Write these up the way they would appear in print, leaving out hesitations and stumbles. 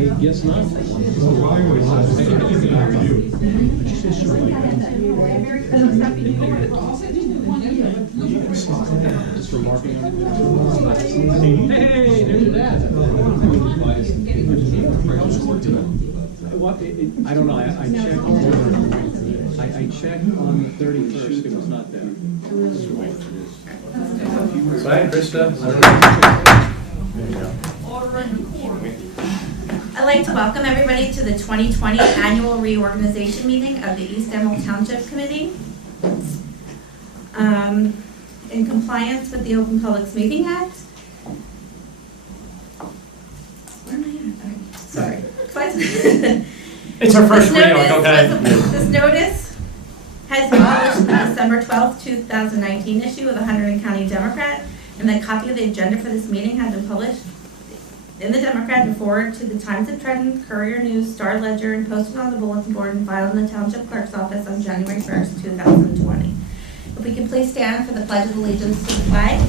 I guess not. Just remarking on hey, there's that. What, I don't know, I checked on the 31st, it was not there. Bye, Krista. I'd like to welcome everybody to the 2020 annual reorganization meeting of the East Amwell Township Committee. In compliance with the Open Publics Meeting Act. Where am I at? Sorry. It's our first reading, okay? This notice has been published in the December 12th, 2019 issue of the Hunterdon County Democrat, and the copy of the agenda for this meeting has been published in the Democrat and forwarded to the Times of Trenton, Courier News, Star Ledger, and posted on the bulletin board and filed in the Township Clerk's office on January 1st, 2020. If we can please stand for the Pledge of Allegiance to the flag.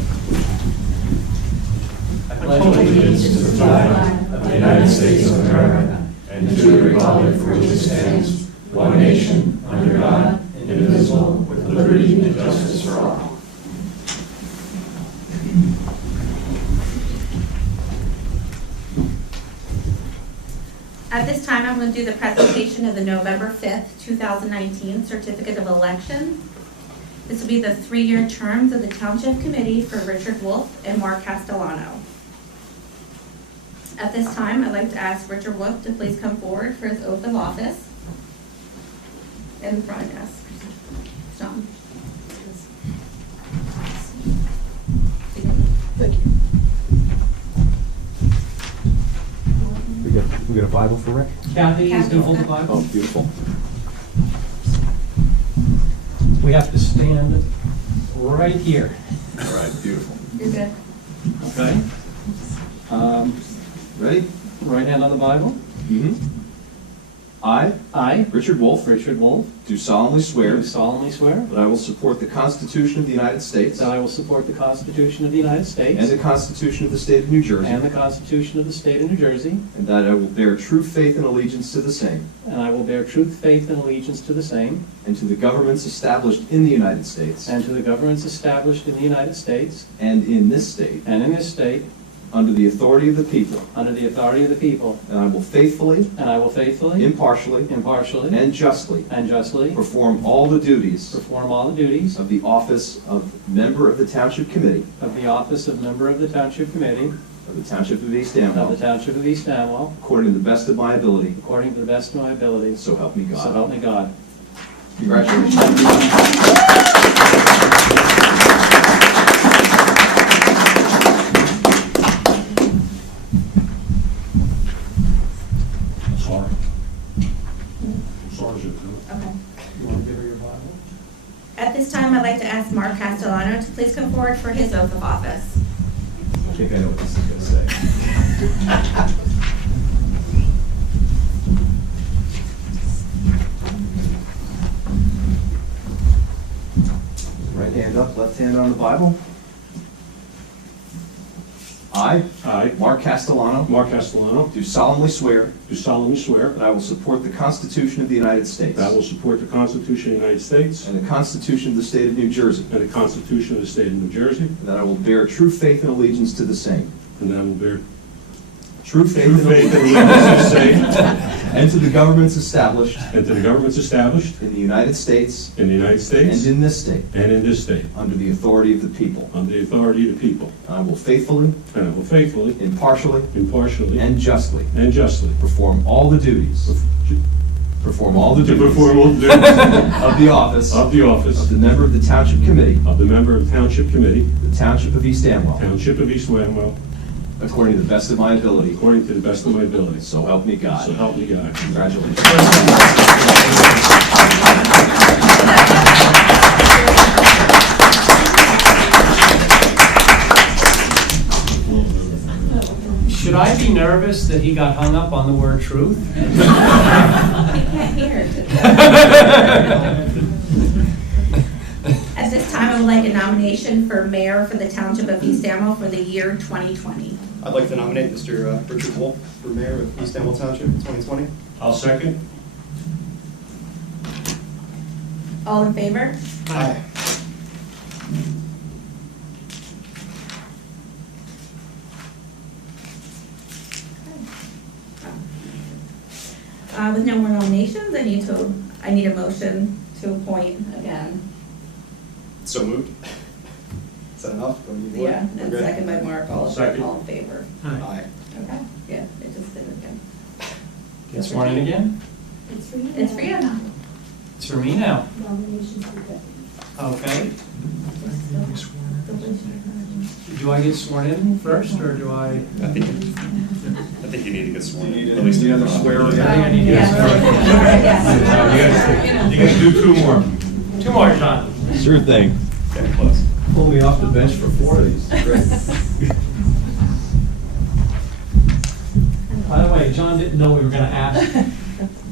I pledge allegiance to the flag of the United States of America and to the republic for which it stands, one nation, under God, indivisible, with liberty and justice for all. At this time, I'm going to do the presentation of the November 5th, 2019 Certificate of Election. This will be the 3-year terms of the Township Committee for Richard Wolf and Mark Castellano. At this time, I'd like to ask Richard Wolf to please come forward for his oath of office. In the front desk. John. Thank you. We got a Bible for Rick? Kathy is going to hold the Bible. Oh, beautiful. We have to stand right here. All right, beautiful. You're good. Okay. Ready? Right hand on the Bible. Mm-hmm. I, Richard Wolf, do solemnly swear do solemnly swear that I will support the Constitution of the United States that I will support the Constitution of the United States and the Constitution of the State of New Jersey, and the Constitution of the State of New Jersey, and that I will bear true faith and allegiance to the same and I will bear true faith and allegiance to the same and to the governments established in the United States and to the governments established in the United States and in this state and in this state under the authority of the people, under the authority of the people, and I will faithfully, impartially, impartially, and justly perform all the duties of the office of member of the Township Committee of the office of member of the Township Committee of the Township of East of Amwell the Township of East Amwell according to the best of my ability, according to the best of my ability. so help me God. So help me God. Congratulations. Okay. At this time, I'd like to ask Mark Castellano to please come forward for his oath of office. I think I know what this is going to say. Right hand up, left hand on the Bible. I, Mark Castellano, do solemnly swear that I will support the Constitution of the United States I will support the Constitution of the United States and the Constitution of the State of New Jersey, and the Constitution of the State of New Jersey, and that I will bear true faith and allegiance to the same. and that I will bear True faith true and faith and allegiance allegiance to the same, and to the governments established and to the governments established in the United States in the United and States in this state, and in this state, under the authority of the people. under the authority of the people, And I will faithfully, and I will faithfully, impartially, impartially, and justly and justly perform all the duties to perform all the duties perform all the duties of the office of the office of the member of the Township Committee, of the member of the Township Committee, the Township of East Amwell, Township of East Amwell, according to the best of my ability. according to the best of my ability. So help me So God. help me God. Congratulations. Should I be nervous that he got hung up on the word truth? I can't hear it. At this time, I would like a nomination for mayor for the Township of East Amwell for the year 2020. I'd like to nominate Mr. Richard Wolf. for mayor of East Amwell Township in 2020. I'll second. All in favor? Aye. With no more nominations, I need a motion to appoint again. So moved. Is that enough? Or need more? Yeah, We're and good? second by Mark, all Second. in favor. Aye. Okay, yeah, it just did it again. Get sworn in again? It's for you. It's for you. It's for me now. Nominations for deputy. Okay. Do I get sworn in first, or do I? I think you need to get sworn in. At least the other swear. I think I need to get sworn in. You gotta do two more. Two more, John. Sure thing. Getting close. Pull me off the bench for 4 of these. By the way, John didn't know we were gonna ask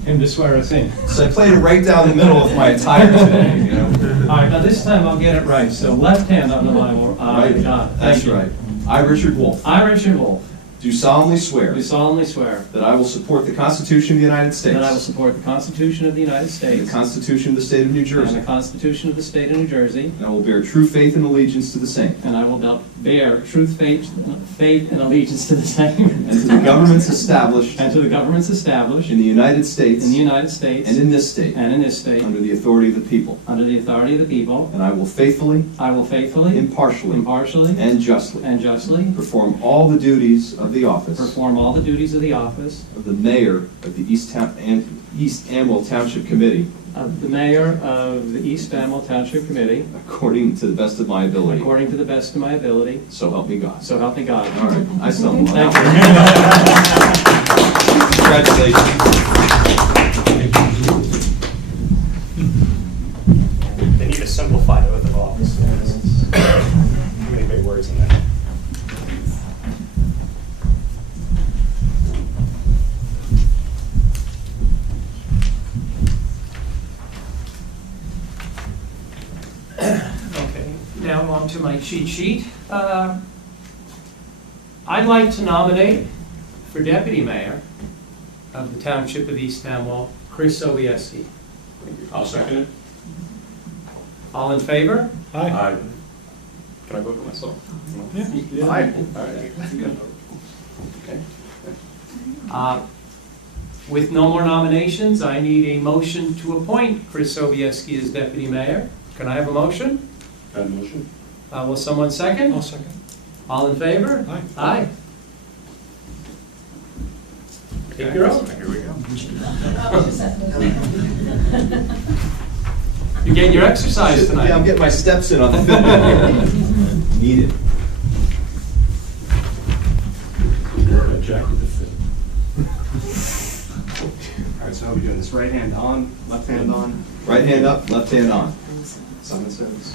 him to swear us in. So I played it right down the middle of my attire today, you know? All right, now this time I'll get it right. So left hand on the Bible, Right. John. That's Thank you. right. I, Richard Wolf, I, Richard Wolf, do solemnly swear do solemnly swear that I will support the Constitution of the United States that I will support the Constitution of the United and States the Constitution of the State of New and Jersey, the Constitution of the State of New Jersey, and I will bear true faith and allegiance to the same, and I will bear truth, faith, and allegiance to the same, and to the governments established and to the governments established in the United States in the United States and in this state, and in this state, under the authority of the people, under the authority of the people. and I will faithfully, Impartially, impartially, and justly and justly perform all the duties of the office perform all the duties of the office of the mayor of the East Amwell Township Committee of the mayor of the East Amwell Township Committee according to the best of my ability. according to the best of my ability. So help me God. So help me God. All right, I stumbled on Thank that. you. Congratulations. They need to simplify the oath of office. Too many big words in there. Okay, now on to my cheat sheet. I'd like to nominate for deputy mayor of the Township of East Amwell, Chris Sobieski. I'll second it. All in favor? Aye. Can I vote for myself? Yeah. Aye. All right. Okay. With no more nominations, I need a motion to appoint Chris Sobieski as deputy mayor. Can I have a motion? That motion? Will someone second? I'll second. All in favor? Aye. Aye. Take your oath. Here we go. You're getting your exercise Yeah, I'm tonight. getting my steps in on the Fitbit. Need it. Jack with the fit. All right, so how are we doing this? Right hand on, left hand on? Right hand up, left hand on. Simon says.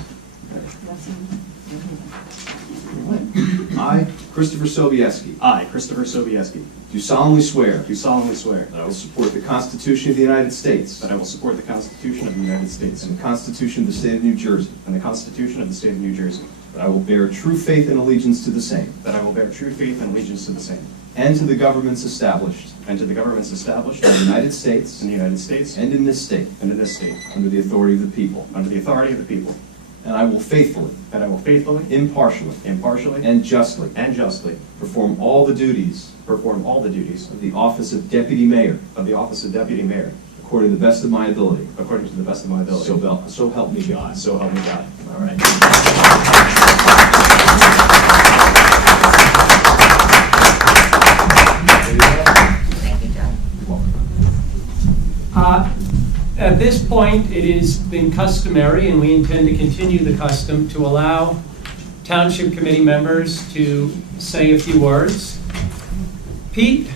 I, Christopher Sobieski, I, Christopher Sobieski, do solemnly swear do solemnly swear that I will support the Constitution of the United States that I will support the Constitution of the United States and the Constitution of the State of New Jersey, and the Constitution of the State of New Jersey, that I will bear true faith and allegiance to the same, that I will bear true faith and allegiance to the same, and to the governments established and to the governments established in the United States in the United States and in this state, and in this state, under the authority of the people. under the authority of the people, And I will faithfully, that I will faithfully, impartially, impartially, and justly and justly perform all the duties perform all the duties of the office of deputy mayor of the office of deputy mayor according to the best of my ability. according to the best of my ability. So help me God. So help me God. All right. Thank you, John. At this point, it has been customary, and we intend to continue the custom, to allow township committee members to say a few words. Pete,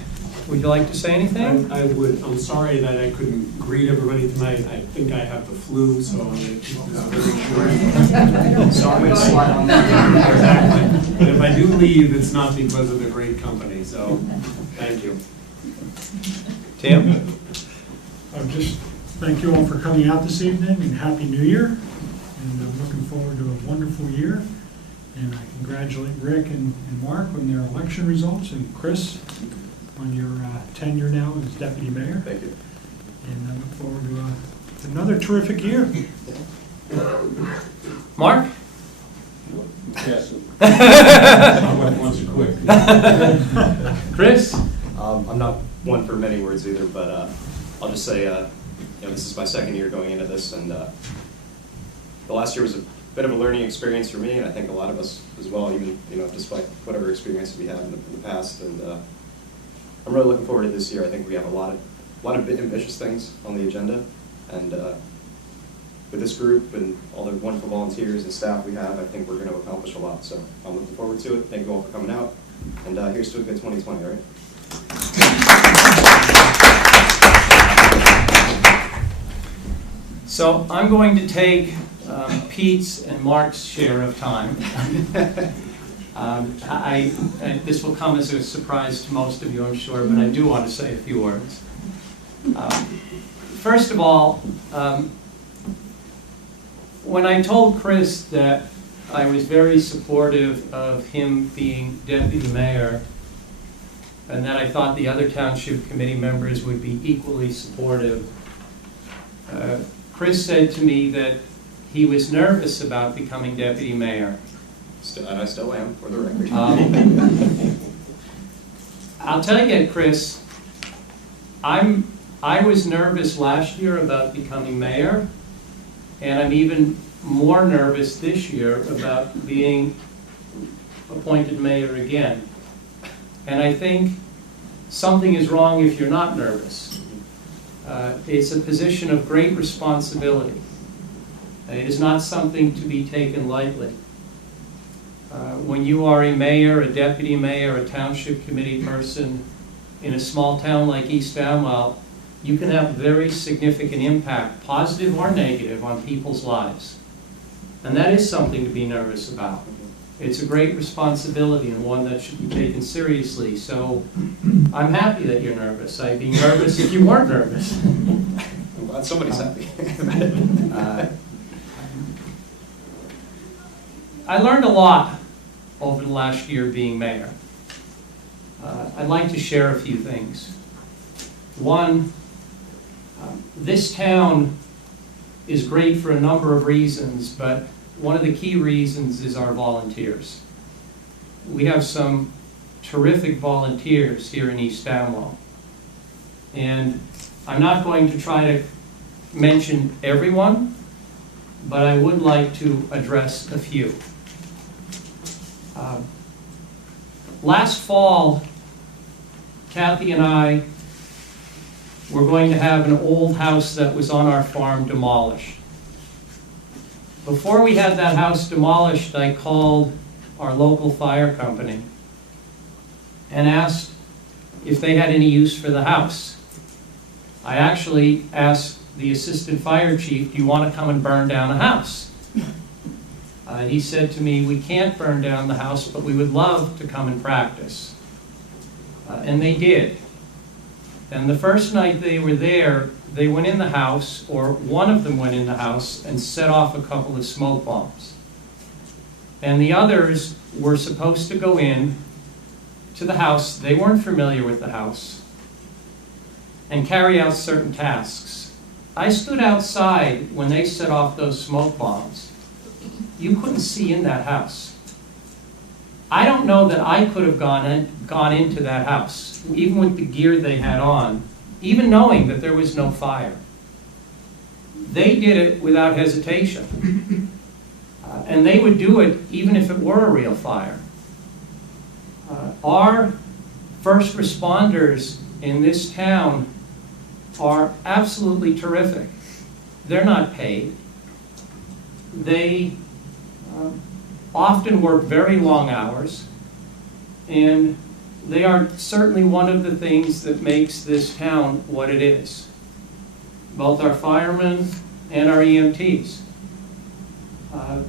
would you like to say anything? I would. I'm sorry that I couldn't greet everybody tonight. I think I have the flu, so I'm going to keep this very short. So I'm going to slide on that. Exactly. But if I do leave, it's not because of the great company, so thank you. Tim? Just thank you all for coming out this evening, and Happy New Year. And I'm looking forward to a wonderful year. And I congratulate Rick and Mark on their election results, and Chris, on your tenure now as deputy mayor. Thank you. And I look forward to another terrific year. Mark? Yes. I went once and quick. Chris? I'm not one for many words either, but I'll just say, this is my second year going into this, and the last year was a bit of a learning experience for me, and I think a lot of us as well, even, despite whatever experience we had in the past. And I'm really looking forward to this year. I think we have a lot of big ambitious things on the agenda, and with this group and all the wonderful volunteers and staff we have, I think we're going to accomplish a lot. So I'm looking forward to it. Thank you all for coming out, and here's to a good 2020, all right? So I'm going to take Pete's and Mark's share of time. And this will come as a surprise to most of you, I'm sure, but I do want to say a few words. First of all, when I told Chris that I was very supportive of him being deputy mayor, and that I thought the other township committee members would be equally supportive, Chris said to me that he was nervous about becoming deputy mayor. And I still am, for the record. I'll tell you, Chris, I was nervous last year about becoming mayor, and I'm even more nervous this year about being appointed mayor again. And I think something is wrong if you're not nervous. It's a position of great responsibility. It is not something to be taken lightly. When you are a mayor, a deputy mayor, a township committee person in a small town like East Amwell, you can have very significant impact, positive or negative, on people's lives. And that is something to be nervous about. It's a great responsibility and one that should be taken seriously. So I'm happy that you're nervous. I'd be nervous if you weren't nervous. I'm glad somebody's happy. I learned a lot over the last year being mayor. I'd like to share a few things. One, this town is great for a number of reasons, but one of the key reasons is our volunteers. We have some terrific volunteers here in East Amwell. And I'm not going to try to mention everyone, but I would like to address a few. Last fall, Kathy and I were going to have an old house that was on our farm demolished. Before we had that house demolished, I called our local fire company and asked if they had any use for the house. I actually asked the assistant fire chief, do you want to come and burn down a house? He said to me, we can't burn down the house, but we would love to come and practice. And they did. And the first night they were there, they went in the house, or one of them went in the house and set off a couple of smoke bombs. And the others were supposed to go in to the house, they weren't familiar with the house, and carry out certain tasks. I stood outside when they set off those smoke bombs. You couldn't see in that house. I don't know that I could have gone into that house, even with the gear they had on, even knowing that there was no fire. They did it without hesitation. And they would do it even if it were a real fire. Our first responders in this town are absolutely terrific. They're not paid. They often work very long hours, and they are certainly one of the things that makes this town what it is. Both our firemen and our EMTs.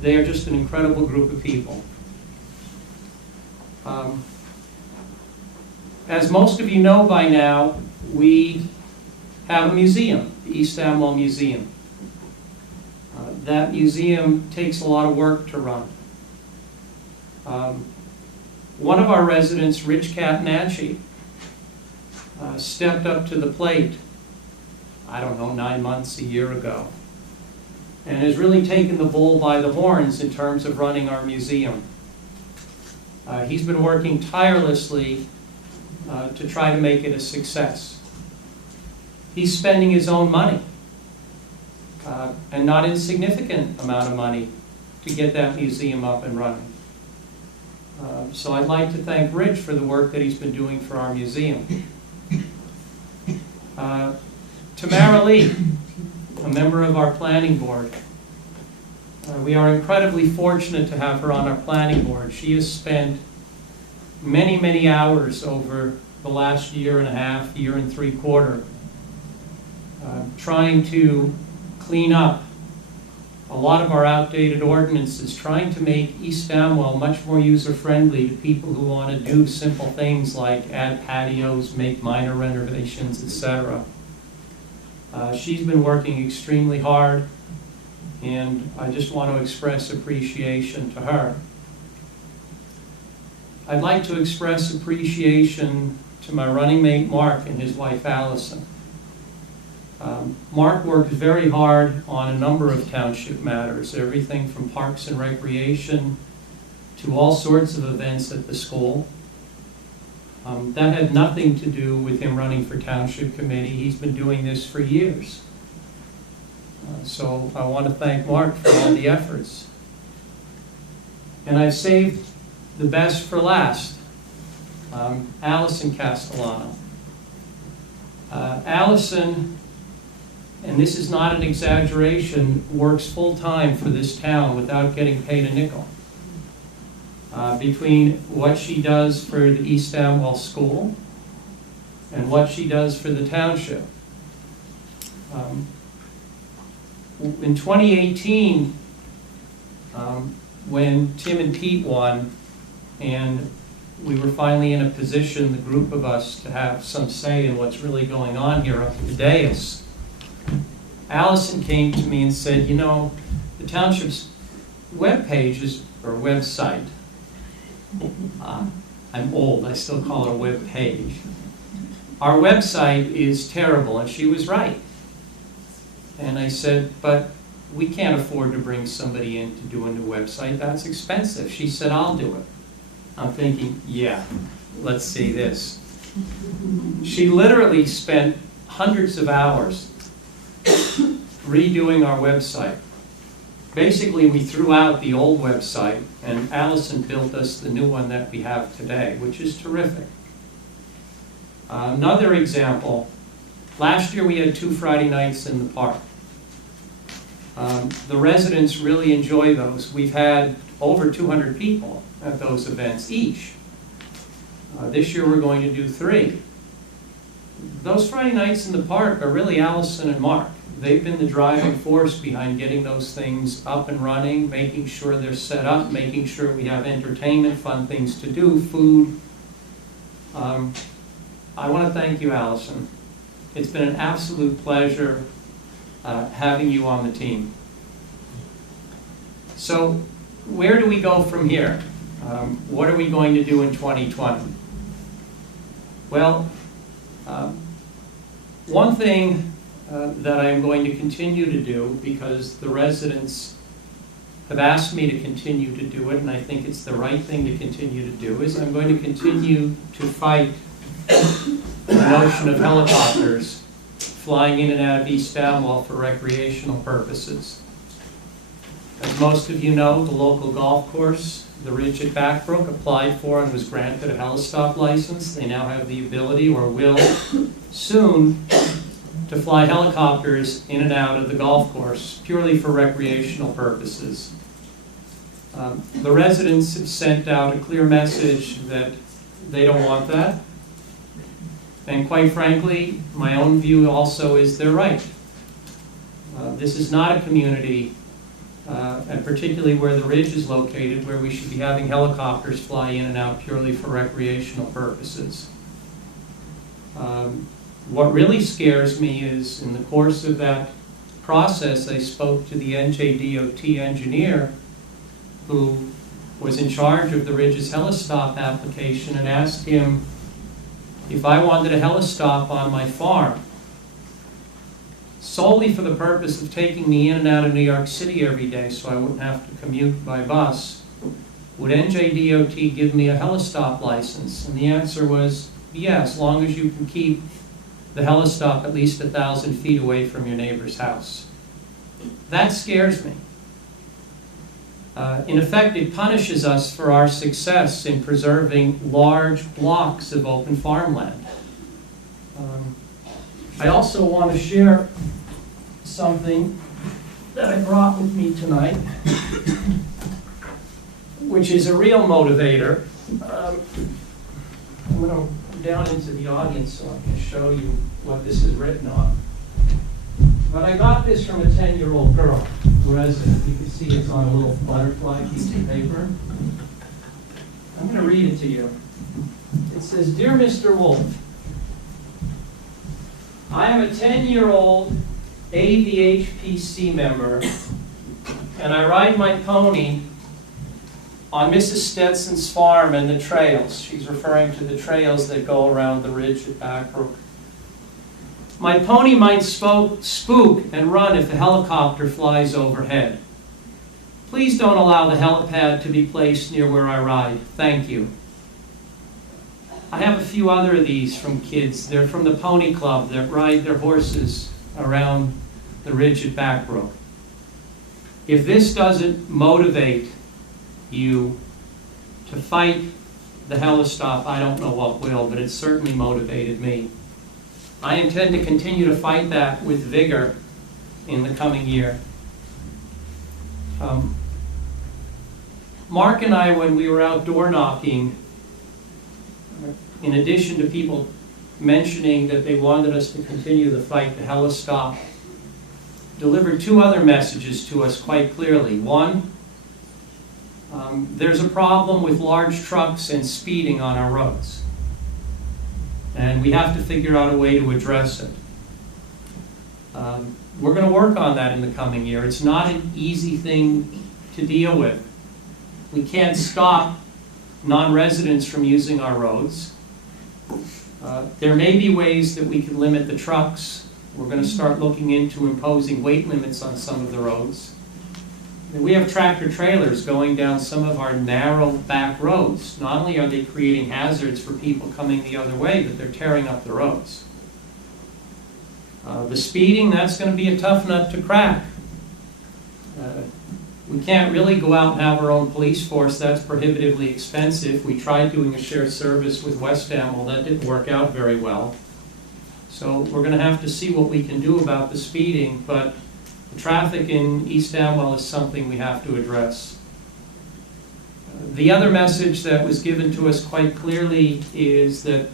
They are just an incredible group of people. As most of you know by now, we have a museum, the East Amwell Museum. That museum takes a lot of work to run. One of our residents, Rich Catanacci, stepped up to the plate, I don't know, 9 months, a year ago, and has really taken the bull by the horns in terms of running our museum. He's been working tirelessly to try to make it a success. He's spending his own money, and not insignificant amount of money, to get that museum up and running. So I'd like to thank Rich for the work that he's been doing for our museum. Tamara Lee, a member of our planning board. We are incredibly fortunate to have her on our planning board. She has spent many, many hours over the last year and a half, year and 3/4, trying to clean up a lot of our outdated ordinances, trying to make East Amwell much more user-friendly to people who want to do simple things like add patios, make minor renovations, etc. She's been working extremely hard, and I just want to express appreciation to her. I'd like to express appreciation to my running mate Mark and his wife Allison. Mark worked very hard on a number of township matters, everything from parks and recreation to all sorts of events at the school. That had nothing to do with him running for township committee. He's been doing this for years. So I want to thank Mark for all the efforts. And I've saved the best for last, Allison Castellano. Allison, and this is not an exaggeration, works full-time for this town without getting paid a nickel. Between what she does for the East Amwell School and what she does for the township. In 2018, when Tim and Pete won, and we were finally in a position, the group of us, to have some say in what's really going on here up at the dais, Allison came to me and said, you know, the township's website, I'm old, I still call it a web page. Our website is terrible, and she was right. And I said, but we can't afford to bring somebody in to do a new website, that's expensive. She said, I'll do it. I'm thinking, yeah, let's see this. She literally spent hundreds of hours redoing our website. Basically, we threw out the old website, and Allison built us the new one that we have today, which is terrific. Another example, last year we had 2 Friday nights in the park. The residents really enjoy those. We've had over 200 people at those events each. This year we're going to do 3. Those Friday nights in the park are really Allison and Mark. They've been the driving force behind getting those things up and running, making sure they're set up, making sure we have entertainment, fun things to do, food. I want to thank you, Allison. It's been an absolute pleasure having you on the team. So, where do we go from here? What are we going to do in 2020? Well, one thing that I'm going to continue to do, because the residents have asked me to continue to do it, and I think it's the right thing to continue to do, is I'm going to continue to fight the notion of helicopters flying in and out of East Amwell for recreational purposes. As most of you know, the local golf course, the Ridge at Backbrook, applied for and was granted a helistop license. They now have the ability, or will soon, to fly helicopters in and out of the golf course, purely for recreational purposes. The residents have sent out a clear message that they don't want that. And quite frankly, my own view also is they're right. This is not a community, and particularly where the Ridge is located, where we should be having helicopters fly in and out purely for recreational purposes. What really scares me is, in the course of that process, I spoke to the NJDOT engineer who was in charge of the Ridge's helistop application and asked him if I wanted a helistop on my farm, solely for the purpose of taking me in and out of New York City every day so I wouldn't have to commute by bus, would NJDOT give me a helistop license? And the answer was yes, as long as you can keep the helistop at least 1,000 feet away from your neighbor's house. That scares me. In effect, it punishes us for our success in preserving large blocks of open farmland. I also want to share something that I brought with me tonight, which is a real motivator. I'm going to come down into the audience so I can show you what this is written on. But I got this from a 10-year-old girl, resident. You can see it's on a little butterfly piece of paper. I'm going to read it to you. It says, "Dear Mr. Wolf, I am a 10-year-old AVHPC member, and I ride my pony on Mrs. Stetson's farm and the trails." She's referring to the trails that go around the ridge at Backbrook. "My pony might spook and run if a helicopter flies overhead. Please don't allow the helipad to be placed near where I ride. Thank you." I have a few other of these from kids. They're from the Pony Club that ride their horses around the ridge at Backbrook. If this doesn't motivate you to fight the helistop, I don't know what will, but it certainly motivated me. I intend to continue to fight that with vigor in the coming year. Mark and I, when we were out door knocking, in addition to people mentioning that they wanted us to continue the fight to helistop, delivered two other messages to us quite clearly. One, there's a problem with large trucks and speeding on our roads, and we have to figure out a way to address it. We're going to work on that in the coming year. It's not an easy thing to deal with. We can't stop non-residents from using our roads. There may be ways that we can limit the trucks. We're going to start looking into imposing weight limits on some of the roads. And we have tractor trailers going down some of our narrow back roads. Not only are they creating hazards for people coming the other way, but they're tearing up the roads. The speeding, that's going to be a tough nut to crack. We can't really go out and have our own police force. That's prohibitively expensive. We tried doing a shared service with West Amwell. That didn't work out very well. So we're going to have to see what we can do about the speeding, but the traffic in East Amwell is something we have to address. The other message that was given to us quite clearly is that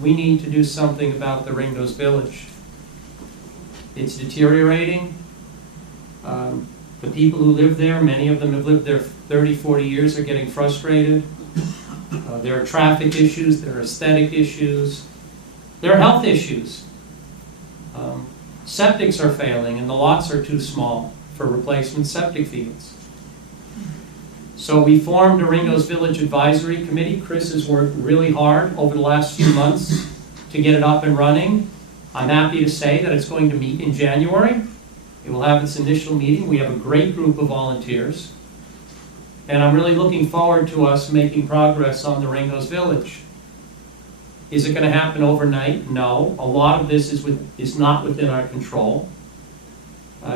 we need to do something about the Ringo's Village. It's deteriorating. The people who live there, many of them have lived there 30, 40 years, are getting frustrated. There are traffic issues, there are aesthetic issues, there are health issues. Septics are failing and the lots are too small for replacement septic fields. So we formed a Ringo's Village Advisory Committee. Chris has worked really hard over the last few months to get it up and running. I'm happy to say that it's going to meet in January. It will have its initial meeting. We have a great group of volunteers. And I'm really looking forward to us making progress on the Ringo's Village. Is it going to happen overnight? No. A lot of this is not within our control.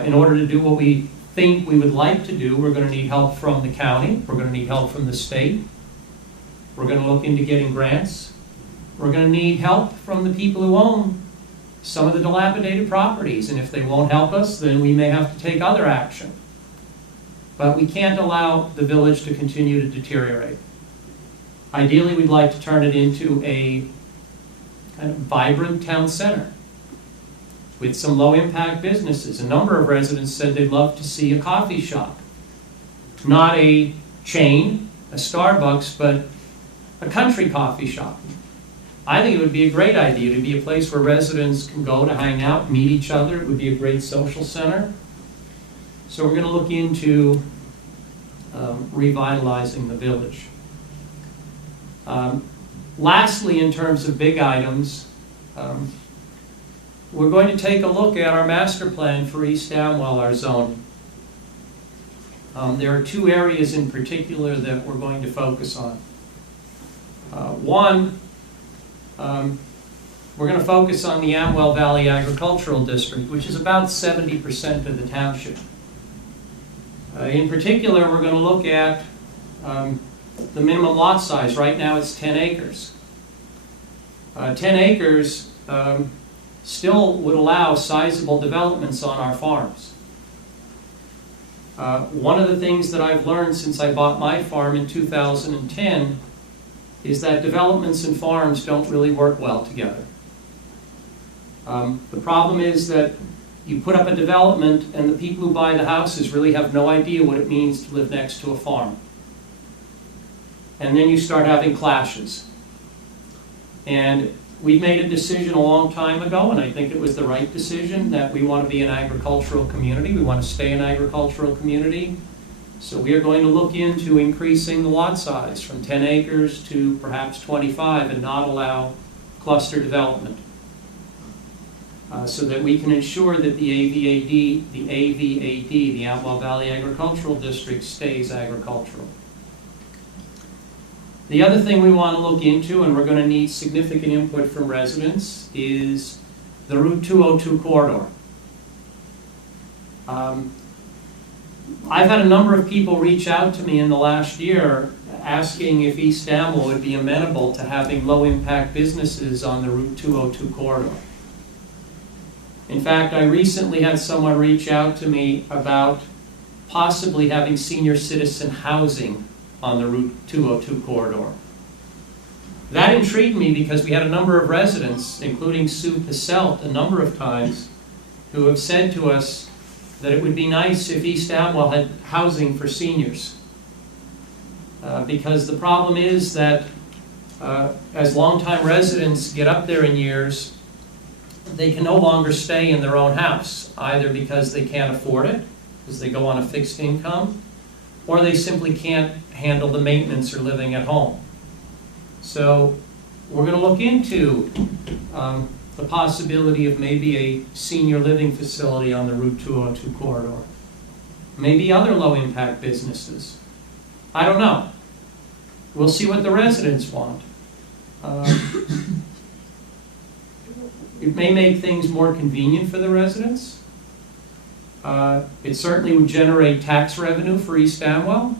In order to do what we think we would like to do, we're going to need help from the county. We're going to need help from the state. We're going to look into getting grants. We're going to need help from the people who own some of the dilapidated properties. And if they won't help us, then we may have to take other action. But we can't allow the village to continue to deteriorate. Ideally, we'd like to turn it into a kind of vibrant town center with some low-impact businesses. A number of residents said they'd love to see a coffee shop. Not a chain, a Starbucks, but a country coffee shop. I think it would be a great idea to be a place where residents can go to hang out, meet each other. It would be a great social center. So we're going to look into revitalizing the village. Lastly, in terms of big items, we're going to take a look at our master plan for East Amwell, our zoning. There are two areas in particular that we're going to focus on. One, we're going to focus on the Amwell Valley Agricultural District, which is about 70% of the township. In particular, we're going to look at the minimum lot size. Right now it's 10 acres. 10 acres still would allow sizable developments on our farms. One of the things that I've learned since I bought my farm in 2010 is that developments and farms don't really work well together. The problem is that you put up a development and the people who buy the houses really have no idea what it means to live next to a farm. And then you start having clashes. And we made a decision a long time ago, and I think it was the right decision, that we want to be an agricultural community. We want to stay an agricultural community. So we are going to look into increasing the lot size from 10 acres to perhaps 25 and not allow cluster development. So that we can ensure that the AVAD, the Amwell Valley Agricultural District, stays agricultural. The other thing we want to look into, and we're going to need significant input from residents, is the Route 202 corridor. I've had a number of people reach out to me in the last year asking if East Amwell would be amenable to having low-impact businesses on the Route 202 corridor. In fact, I recently had someone reach out to me about possibly having senior citizen housing on the Route 202 corridor. That intrigued me because we had a number of residents, including Sue Passelt, a number of times, who have said to us that it would be nice if East Amwell had housing for seniors. Because the problem is that as longtime residents get up there in years, they can no longer stay in their own house, either because they can't afford it, because they go on a fixed income, or they simply can't handle the maintenance or living at home. So we're going to look into the possibility of maybe a senior living facility on the Route 202 corridor. Maybe other low-impact businesses. I don't know. We'll see what the residents want. It may make things more convenient for the residents. It certainly would generate tax revenue for East Amwell,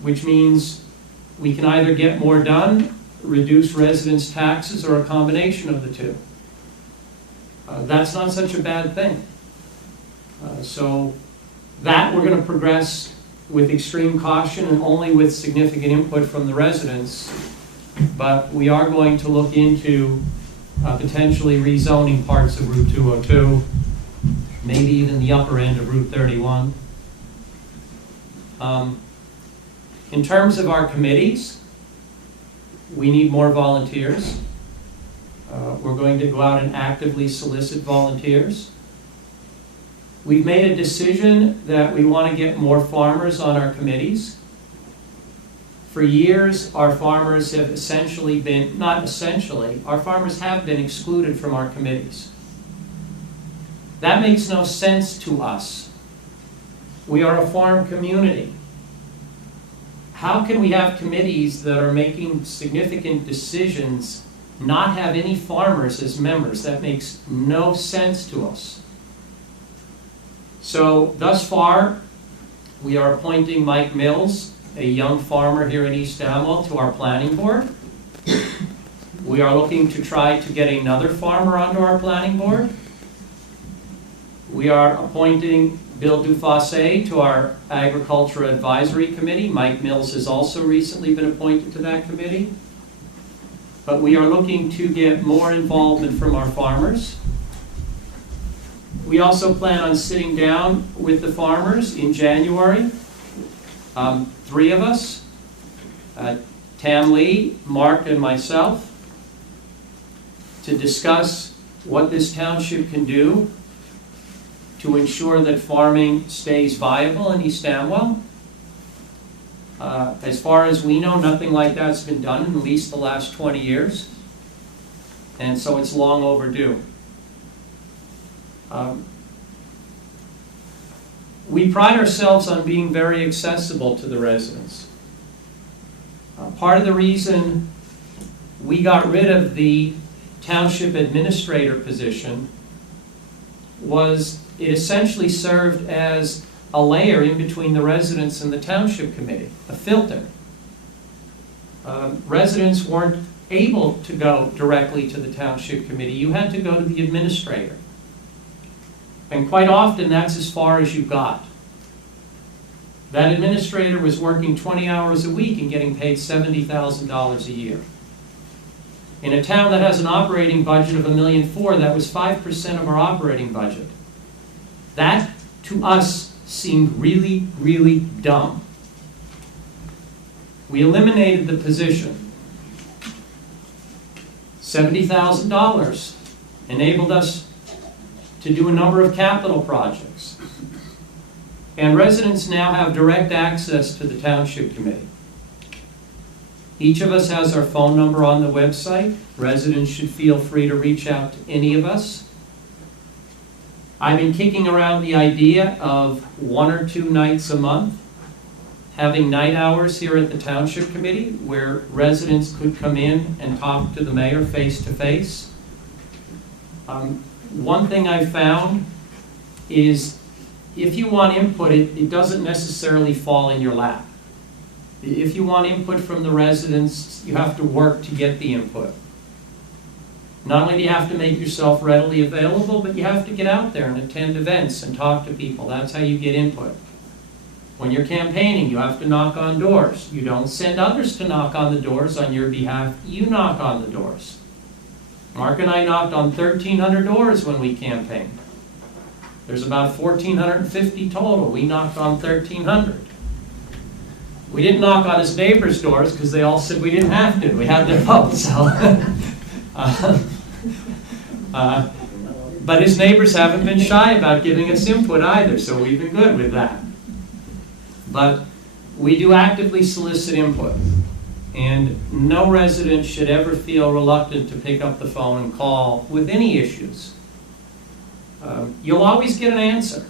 which means we can either get more done, reduce residents' taxes, or a combination of the two. That's not such a bad thing. So that we're going to progress with extreme caution and only with significant input from the residents. But we are going to look into potentially rezoning parts of Route 202, maybe even the upper end of Route 31. In terms of our committees, we need more volunteers. We're going to go out and actively solicit volunteers. We've made a decision that we want to get more farmers on our committees. For years, our farmers have essentially been, not essentially, our farmers have been excluded from our committees. That makes no sense to us. We are a farm community. How can we have committees that are making significant decisions not have any farmers as members? That makes no sense to us. So thus far, we are appointing Mike Mills, a young farmer here in East Amwell, to our planning board. We are looking to try to get another farmer onto our planning board. We are appointing Bill Dufasse to our Agriculture Advisory Committee. Mike Mills has also recently been appointed to that committee. But we are looking to get more involvement from our farmers. We also plan on sitting down with the farmers in January. 3 of us, Tam Lee, Mark, and myself, to discuss what this township can do to ensure that farming stays viable in East Amwell. As far as we know, nothing like that's been done in at least the last 20 years. And so it's long overdue. We pride ourselves on being very accessible to the residents. Part of the reason we got rid of the township administrator position was it essentially served as a layer in between the residents and the township committee, a filter. Residents weren't able to go directly to the township committee. You had to go to the administrator. And quite often, that's as far as you got. That administrator was working 20 hours a week and getting paid $70,000 a year. In a town that has an operating budget of $1.4 million, that was 5% of our operating budget. That, to us, seemed really, really dumb. We eliminated the position. $70,000 enabled us to do a number of capital projects. And residents now have direct access to the township committee. Each of us has our phone number on the website. Residents should feel free to reach out to any of us. I've been kicking around the idea of 1 or 2 nights a month having night hours here at the township committee where residents could come in and talk to the mayor face to face. One thing I found is if you want input, it doesn't necessarily fall in your lap. If you want input from the residents, you have to work to get the input. Not only do you have to make yourself readily available, but you have to get out there and attend events and talk to people. That's how you get input. When you're campaigning, you have to knock on doors. You don't send others to knock on the doors on your behalf. You knock on the doors. Mark and I knocked on 1,300 doors when we campaigned. There's about 1,450 total. We knocked on 1,300. We didn't knock on his neighbors' doors because they all said we didn't have to. We had their vote. So, but his neighbors haven't been shy about giving us input either, so we've been good with that. But we do actively solicit input, and no resident should ever feel reluctant to pick up the phone and call with any issues. You'll always get an answer,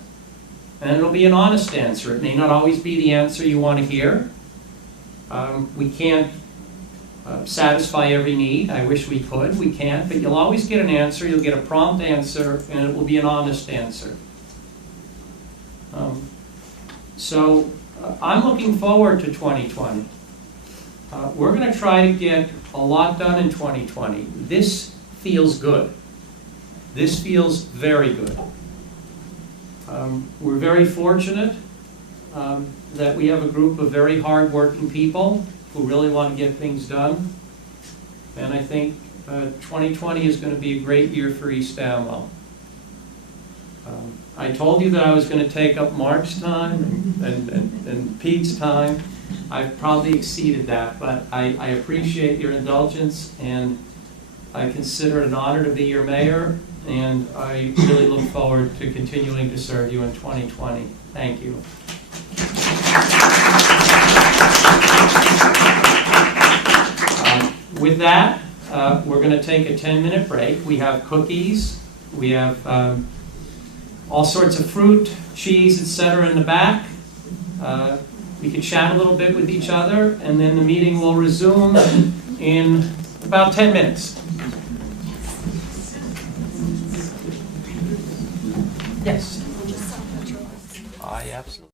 and it'll be an honest answer. It may not always be the answer you want to hear. We can't satisfy every need. I wish we could. We can't, but you'll always get an answer. You'll get a prompt answer, and it will be an honest answer. So I'm looking forward to 2020. We're going to try to get a lot done in 2020. This feels good. This feels very good. We're very fortunate that we have a group of very hard-working people who really want to get things done. And I think 2020 is going to be a great year for East Amwell. I told you that I was going to take up Mark's time and Pete's time. I've probably exceeded that, but I appreciate your indulgence, and I consider it an honor to be your mayor, and I really look forward to continuing to serve you in 2020. Thank you. With that, we're going to take a 10-minute break. We have cookies. We have all sorts of fruit, cheese, etc. in the back. We can chat a little bit with each other, and then the meeting will resume in about 10 minutes. Yes. I absolutely.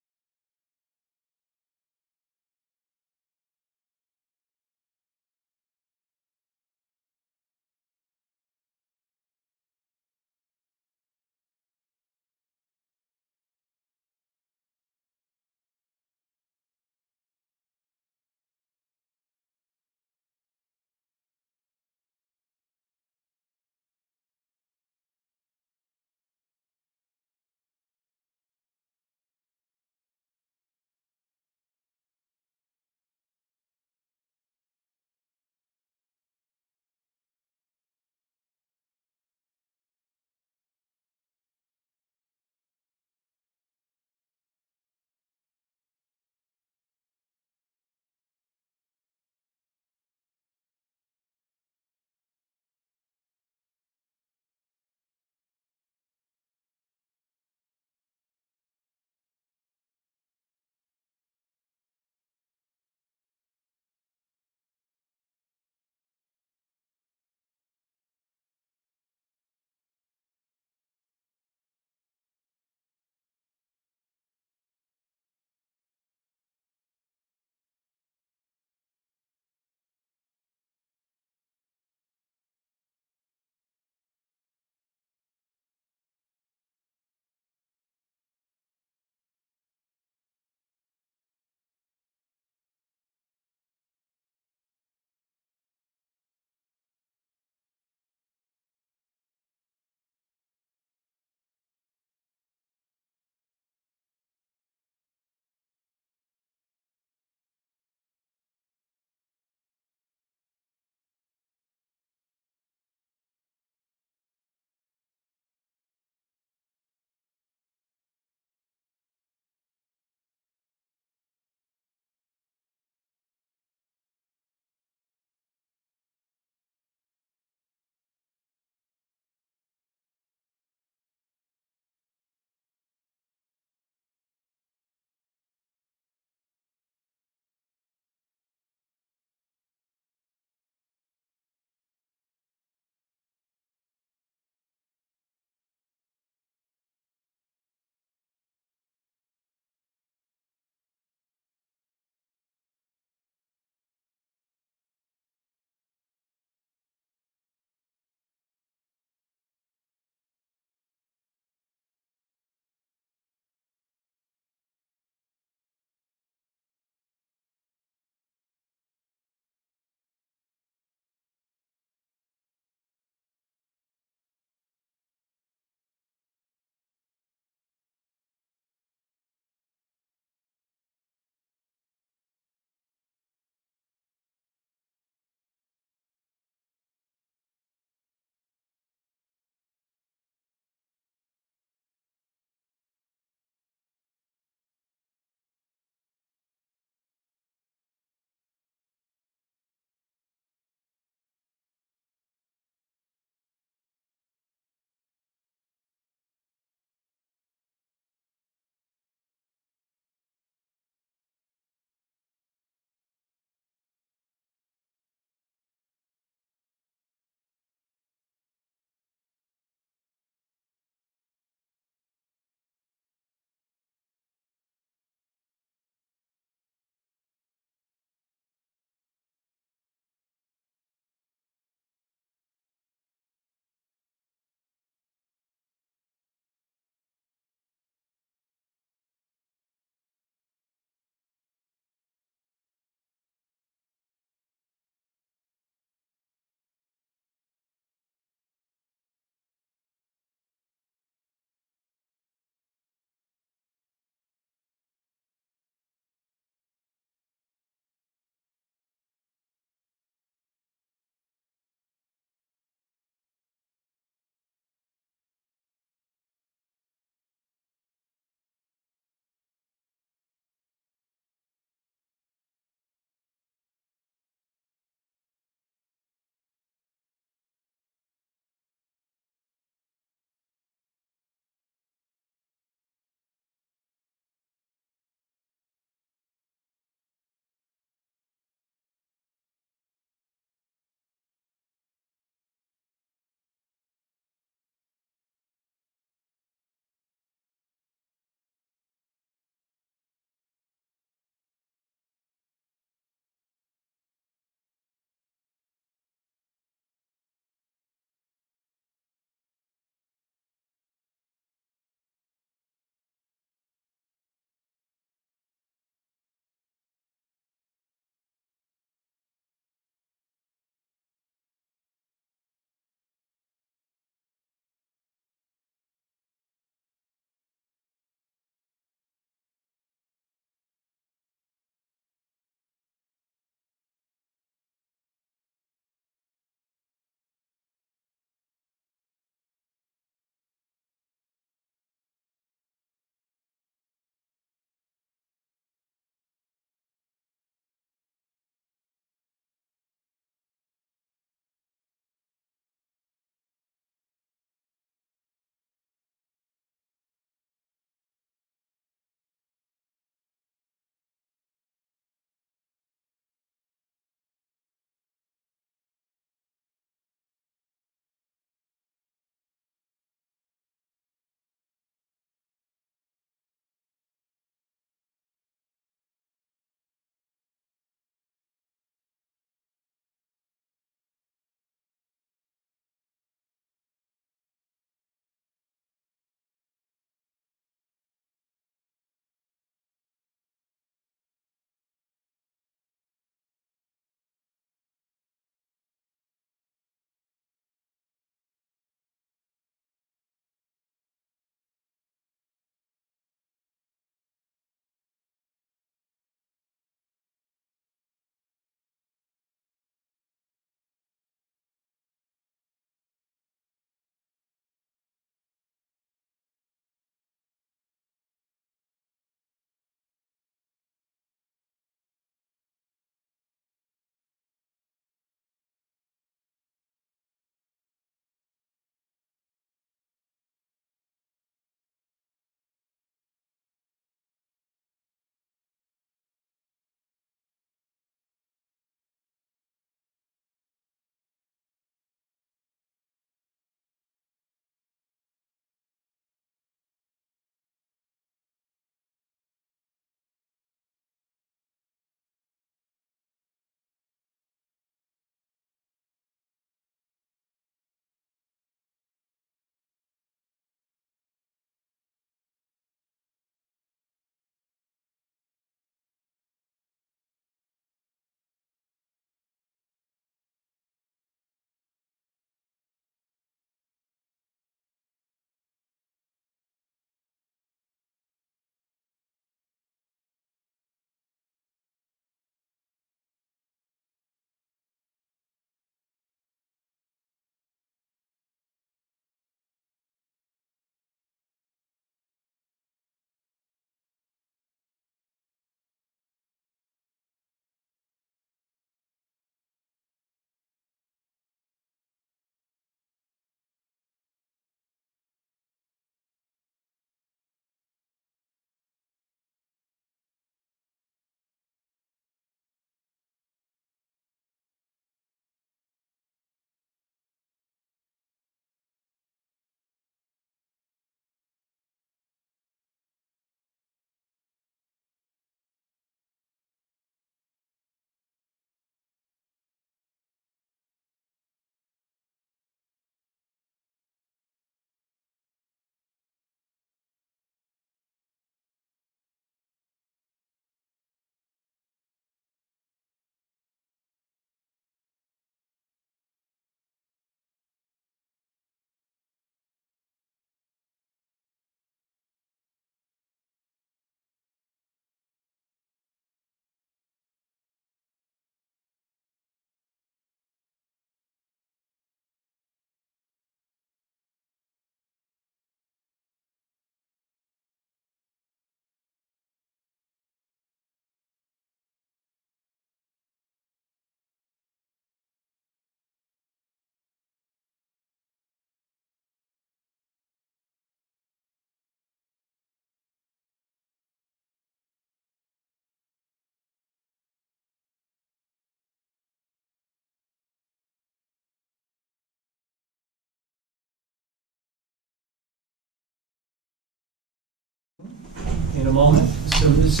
in a moment, as soon as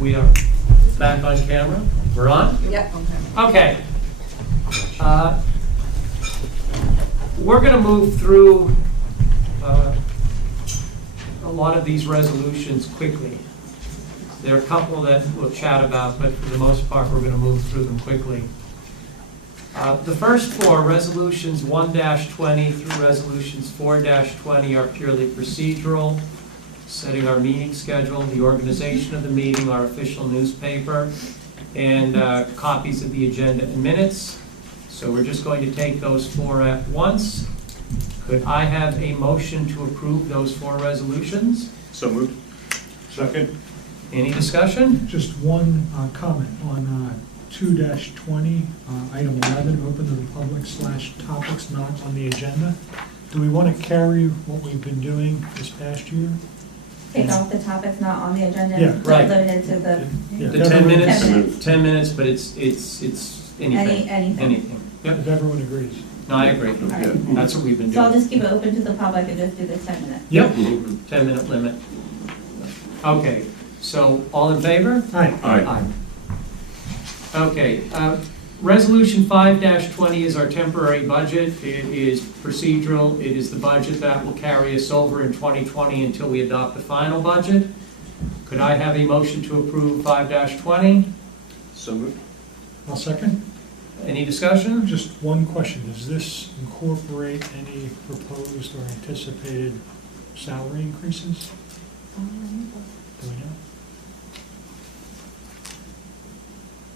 we are back on camera. We're on? Yep. Okay. We're going to move through a lot of these resolutions quickly. There are a couple that we'll chat about, but for the most part, we're going to move through them quickly. The first four, resolutions 1-20 through resolutions 4-20, are purely procedural, setting our meeting schedule, the organization of the meeting, our official newspaper, and copies of the agenda and minutes. So we're just going to take those four at once. Could I have a motion to approve those four resolutions? So moved. Second? Any discussion? Just one comment on 2-20, item 11, open to the public / topics not on the agenda. Do we want to carry what we've been doing this past year? Take off the topics not on the agenda Yeah, and right. limit it to the, Yeah, The if 10 everyone- minutes? 10 minutes. 10 minutes, but it's anything. anything. Anything. Yep. If everyone agrees. No, I agree. Alright. That's what we've been So I'll doing. just keep it open to the public and just do the 10 minutes. Yep, 10-minute limit. Okay, so all in favor? Aye. Aye. Okay, resolution 5-20 is our temporary budget. It is procedural. It is the budget that will carry us over in 2020 until we adopt the final budget. Could I have a motion to approve 5-20? So moved. I'll second. Any discussion? Just one question, does this incorporate any proposed or anticipated salary increases? Do we know?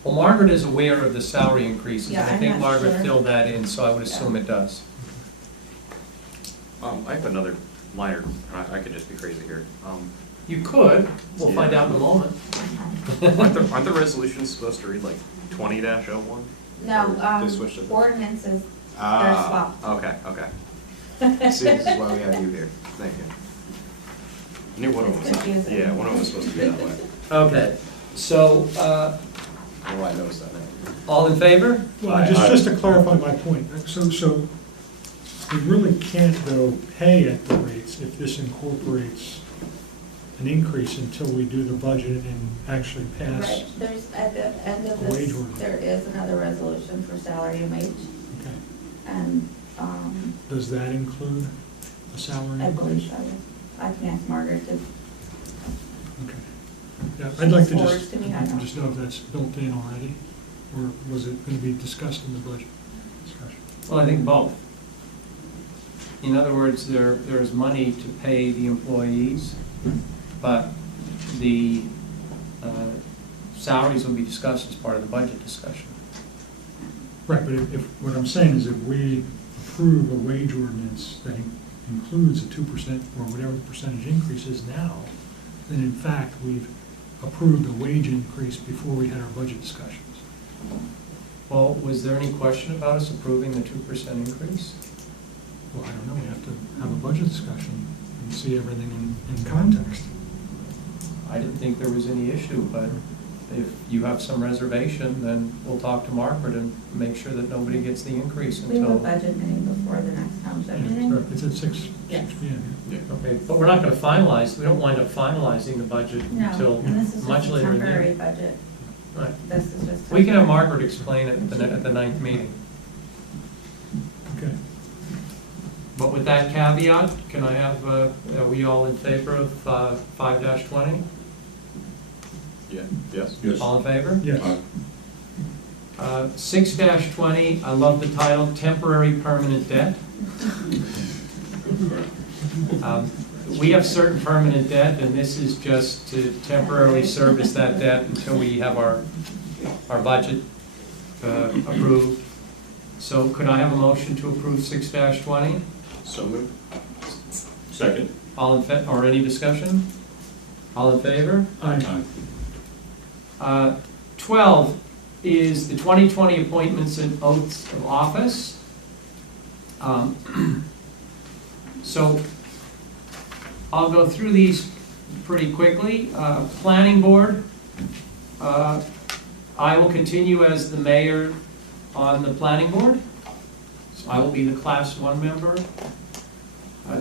Well, Margaret is aware of the salary increases. Yeah, and I I'm think not Margaret sure. filled that in, so I would assume it does. I have another minor, I could just be crazy here. You could, we'll find out in a moment. Aren't the resolutions supposed to read like 20-01? No, They switched it. ordinances, they're Ah, swapped. okay. See, this is why we have you here. Thank you. I knew one of them It's was, confusing. yeah, one of them was supposed to be that way. Okay, so, I don't know why I noticed that now. all in favor? Well, just to clarify my point, so we really can't though pay at the rates if this incorporates an increase until we do the budget and actually pass. Right, there's, at the end of Wage this, order. there is another resolution for salary and wage, Okay. and, Does that include a salary I believe increase? so. I can ask Margaret to, Okay. Yeah, I'd like to Forwards to me, I know. just know if that's built in already, or was it going to be discussed in the budget discussion? Well, I think both. In other words, there's money to pay the employees, but the salaries will be discussed as part of the budget discussion. Right, but if, what I'm saying is if we approve a wage ordinance that includes a 2% or whatever the percentage increase is now, then in fact, we've approved a wage increase before we had our budget discussions. Well, was there any question about us approving the 2% increase? Well, I don't know, we have to have a budget discussion and see everything in context. I didn't think there was any issue, but if you have some reservation, then we'll talk to Margaret and make sure that nobody gets the increase we have a until. budget meeting before the next township Yeah, meeting. It's at 6 Yes. p.m. Okay, but we're not gonna finalize, we don't wind up finalizing the budget No, until and this is much just a later in the temporary year. budget. Right. This is just. We can have Margaret explain it at the ninth meeting. Okay. But with that caveat, can I have, are we all in favor of 5-20? Yeah, yes. Yes. All in favor? Yes. 6-20, I love the title, Temporary Permanent Debt. We have certain permanent debt, and this is just to temporarily service that debt until we have our budget approved. So could I have a motion to approve 6-20? So moved. Second? All in or any discussion? All in favor? Aye. 12 is the 2020 appointments and oaths of office. So I'll go through these pretty quickly. Planning Board, I will continue as the mayor on the Planning Board. So I will be the Class 1 member.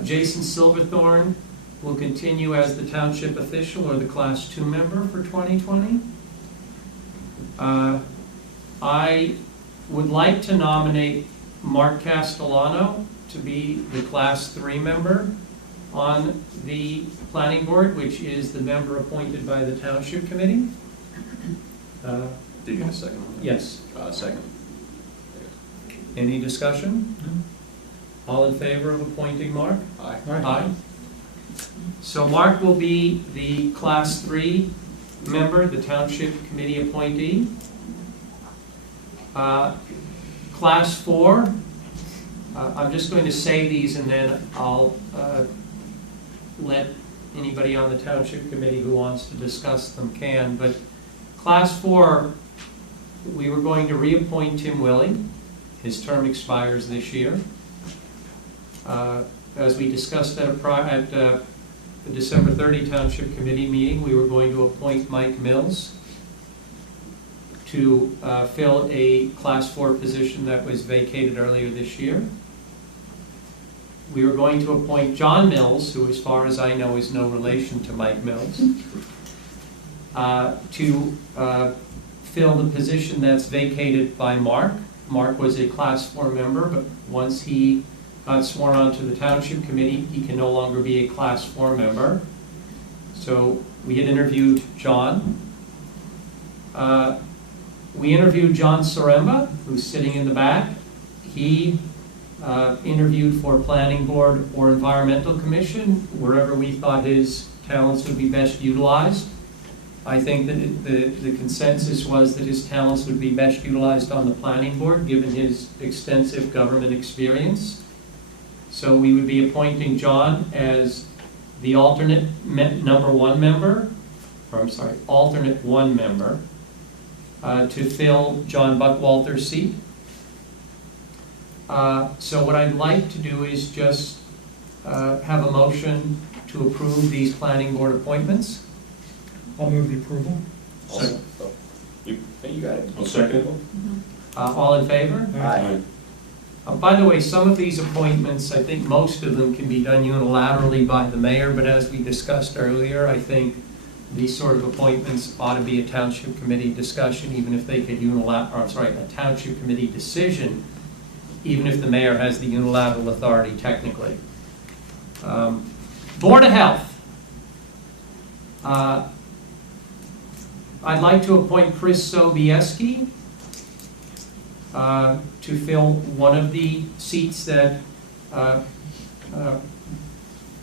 Jason Silverthorne will continue as the township official or the Class 2 member for 2020. I would like to nominate Mark Castellano to be the Class 3 member on the planning board, which is the member appointed by the township committee. Did you get a second on that? Yes. Second. Any discussion? All in favor of appointing Mark? Aye. Aye. So Mark will be the Class 3 member, the township committee appointee. Class 4, I'm just going to say these and then I'll let anybody on the township committee who wants to discuss them can. But Class 4, we were going to reappoint Tim Willie. His term expires this year. As we discussed at the December 30 Township Committee meeting, we were going to appoint Mike Mills to fill a Class 4 position that was vacated earlier this year. We were going to appoint John Mills, who as far as I know is no relation to Mike Mills, to fill the position that's vacated by Mark. Mark was a Class 4 member, but once he got sworn onto the Township Committee, he can no longer be a Class 4 member. So we had interviewed John. We interviewed John Soremba, who's sitting in the back. He interviewed for Planning Board or Environmental Commission, wherever we thought his talents would be best utilized. I think that the consensus was that his talents would be best utilized on the Planning Board, given his extensive government experience. So we would be appointing John as the alternate alternate one member to fill John Buckwalter's seat. So what I'd like to do is just have a motion to approve these planning board appointments. I'll move the approval. You got it. I'll second it. All in favor? Aye. By the way, some of these appointments, I think most of them can be done unilaterally by the mayor, but as we discussed earlier, I think these sort of appointments ought to be a township committee discussion, even if they could a township committee decision, even if the mayor has the unilateral authority technically. Board of Health. I'd like to appoint Chris Sobieski to fill one of the seats that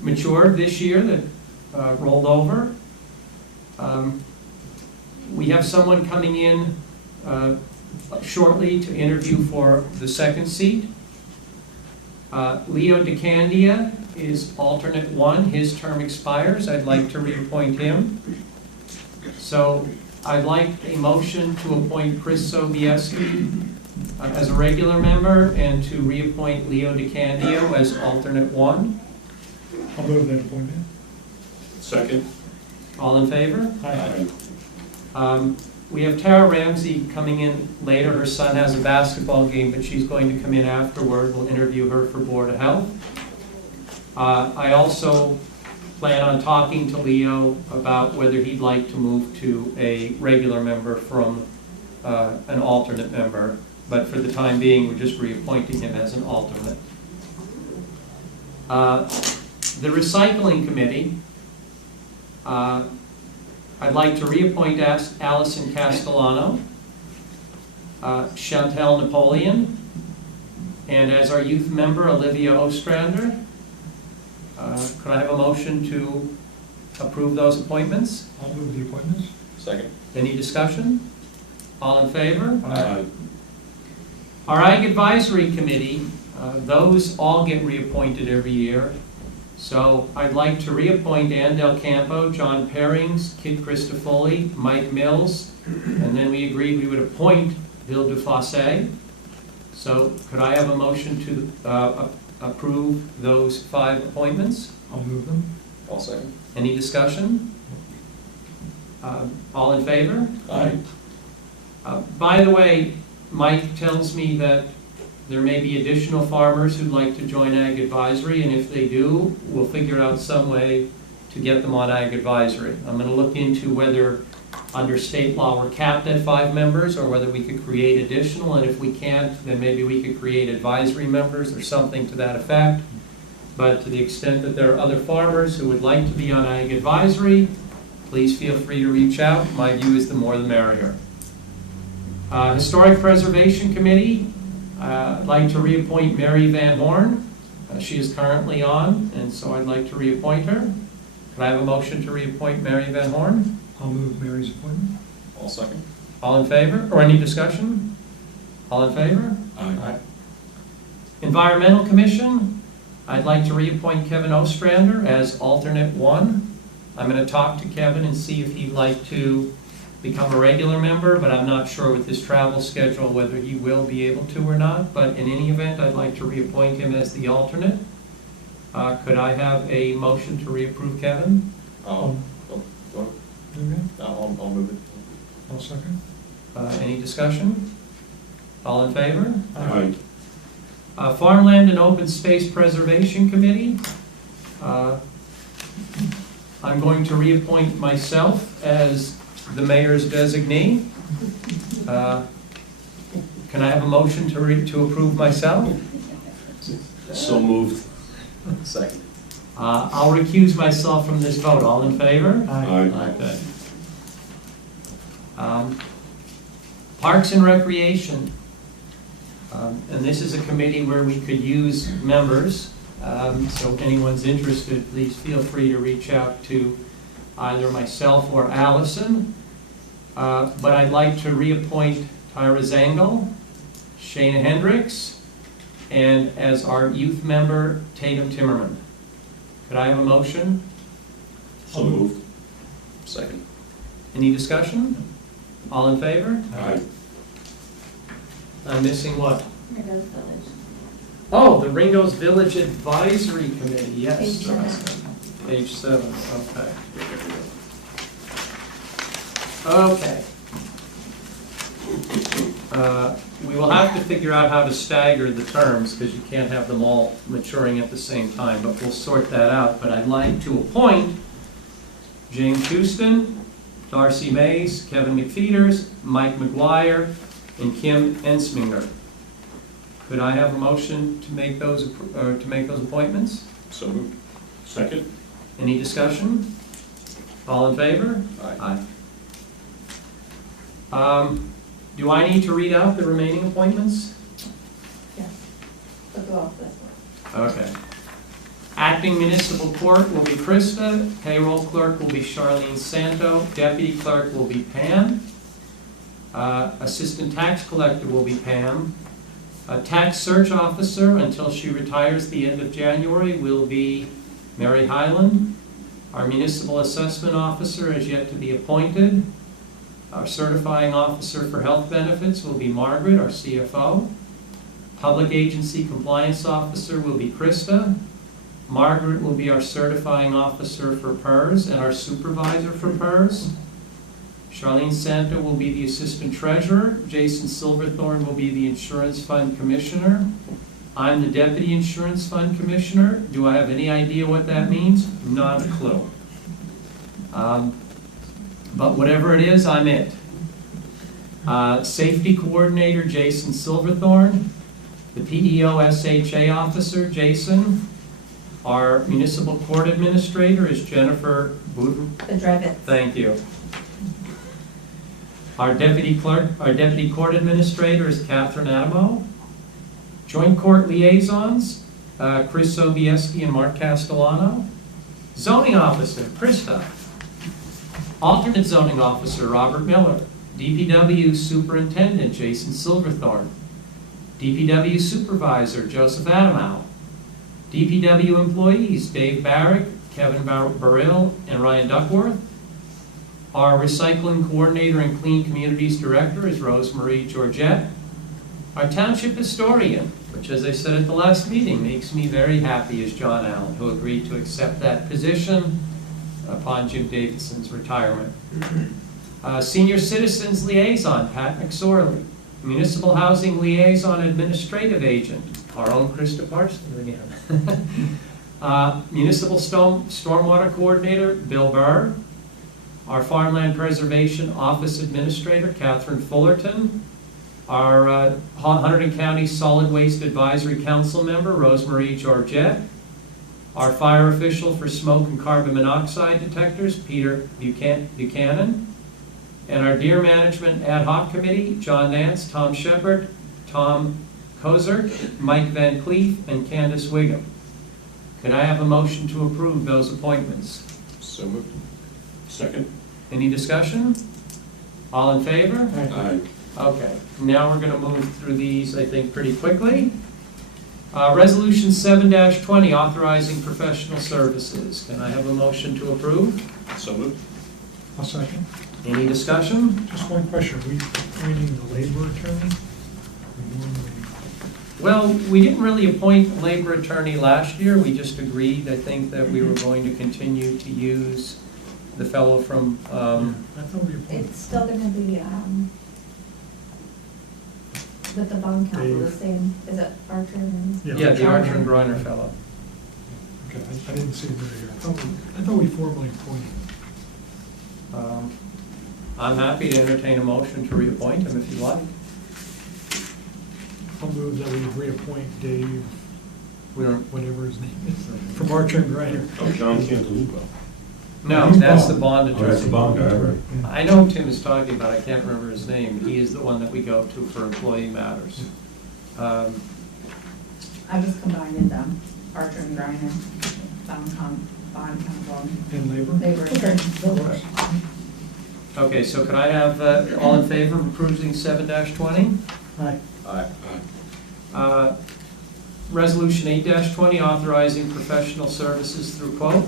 matured this year, that rolled over. We have someone coming in shortly to interview for the second seat. Leo DeCandia is alternate one. His term expires. I'd like to reappoint him. So I'd like a motion to appoint Chris Sobieski as a regular member and to reappoint Leo DeCandio as alternate one. I'll move that appointment. Second. All in favor? Aye. We have Tara Ramsey coming in later. Her son has a basketball game, but she's going to come in afterward. We'll interview her for Board of Health. I also plan on talking to Leo about whether he'd like to move to a regular member from an alternate member. But for the time being, we're just reappointing him as an alternate. The Recycling Committee, I'd like to reappoint Allison Castellano, Chantel Napoleon, and as our youth member, Olivia Ostrander. Could I have a motion to approve those appointments? I'll move the appointments. Second. Any discussion? All in favor? Aye. Our Ag Advisory Committee, those all get reappointed every year. So I'd like to reappoint Ann Del Campo, John Perrings, Kit Christofoli, Mike Mills, and then we agreed we would appoint Bill Dufasse. So could I have a motion to approve those 5 appointments? I'll move them. All second. Any discussion? All in favor? Aye. By the way, Mike tells me that there may be additional farmers who'd like to join Ag Advisory, and if they do, we'll figure out some way to get them on Ag Advisory. I'm going to look into whether under state law we're capped at 5 members or whether we could create additional, and if we can't, then maybe we could create advisory members or something to that effect. But to the extent that there are other farmers who would like to be on Ag Advisory, please feel free to reach out. My view is the more the merrier. Historic Preservation Committee, I'd like to reappoint Mary Van Horn. She is currently on, and so I'd like to reappoint her. Could I have a motion to reappoint Mary Van Horn? I'll move Mary's appointment. All second. All in favor, or any discussion? All in favor? Aye. Environmental Commission, I'd like to reappoint Kevin Ostrander as alternate 1. I'm going to talk to Kevin and see if he'd like to become a regular member, but I'm not sure with his travel schedule whether he will be able to or not. But in any event, I'd like to reappoint him as the alternate. Could I have a motion to reapprove Kevin? I'll move it. I'll second. Any discussion? All in favor? Aye. Farmland and Open Space Preservation Committee. I'm going to reappoint myself as the mayor's designee. Can I have a motion to approve myself? So moved. Second. I'll recuse myself from this vote. All in favor? Aye. Okay. Parks and Recreation. And this is a committee where we could use members. So if anyone's interested, please feel free to reach out to either myself or Allison. But I'd like to reappoint Tyra Zangle, Shana Hendricks, and as our youth member, Tatum Timmerman. Could I have a motion? So moved. Second. Any discussion? All in favor? Aye. I'm missing what? Meadows Village. Oh, the Ringo's Village Advisory Committee, yes. Page 7. Page 7, okay. Okay. We will have to figure out how to stagger the terms because you can't have them all maturing at the same time, but we'll sort that out. But I'd like to appoint James Houston, Darcy Mays, Kevin McFeeters, Mike McGuire, and Kim Ensminger. Could I have a motion to make those appointments? So moved. Second. Any discussion? All in favor? Aye. Do I need to read out the remaining appointments? Yes. We'll go off this one. Okay. Acting Municipal Court will be Krista, Payroll Clerk will be Charlene Santo, Deputy Clerk will be Pam, Assistant Tax Collector will be Pam, Tax Search Officer until she retires the end of January will be Mary Highland. Our Municipal Assessment Officer is yet to be appointed. Our Certifying Officer for Health Benefits will be Margaret, our CFO. Public Agency Compliance Officer will be Krista. Margaret will be our Certifying Officer for PERS and our Supervisor for PERS. Charlene Santo will be the Assistant Treasurer. Jason Silverthorne will be the Insurance Fund Commissioner. I'm the Deputy Insurance Fund Commissioner. Do I have any idea what that means? Not a clue. But whatever it is, I'm it. Safety Coordinator, Jason Silverthorne. The PEO SHA Officer, Jason. Our Municipal Court Administrator is Jennifer Buden. Bedrevitz. Thank you. Our Deputy Court Administrator is Catherine Adamo. Joint Court Liaisons, Chris Sobieski and Mark Castellano. Zoning Officer, Krista. Alternate Zoning Officer, Robert Miller. DPW Superintendent, Jason Silverthorne. DPW Supervisor, Joseph Adamo. DPW Employees, Dave Barrick, Kevin Burrill, and Ryan Duckworth. Our Recycling Coordinator and Clean Communities Director is Rosemarie Georgette. Our Township Historian, which as I said at the last meeting, makes me very happy, is John Allen, who agreed to accept that position upon Jim Davidson's retirement. Senior Citizens Liaison, Pat McSorley. Municipal Housing Liaison Administrative Agent, our own Krista Parsons again. Municipal Stormwater Coordinator, Bill Burr. Our Farmland Preservation Office Administrator, Catherine Fullerton. Our Hunterdon County Solid Waste Advisory Council member, Rosemarie Georgette. Our fire official for smoke and carbon monoxide detectors, Peter Buchanan. And our Deer Management Ad Hoc Committee, John Nance, Tom Shepard, Tom Kozert, Mike Van Cleef, and Candace Wiggum. Can I have a motion to approve those appointments? So moved. Second. Any discussion? All in favor? Aye. Okay, now we're going to move through these, I think, pretty quickly. Resolution 7-20, authorizing professional services. Can I have a motion to approve? So moved. I'll second. Any discussion? Just one question, are we appointing the labor attorney? We normally- Well, we didn't really appoint a labor attorney last year. We just agreed, I think, that we were going to continue to use the fellow from, I thought we appointed. It's still gonna be, with the bond council, the Dave. same, is it Archer and? yeah, the Archer and Griner fellow. Okay, I didn't see him there yet. I thought we formally appointed. I'm happy to entertain a motion to reappoint him if you like. I'll move that we reappoint Dave, We don't, whatever his name is, from Archer and Griner. Oh, John Cantalupo. no, that's the bond Oh, that's the attorney. bond guy, right? I know who Tim is talking about, I can't remember his name. He is the one that we go to for employee matters. I was combining them, Archer and Griner, bond council, And labor? labor attorney. Okay, so could I have, all in favor of approving 7-20? Aye. Aye. Resolution 8-20, authorizing professional services through quote.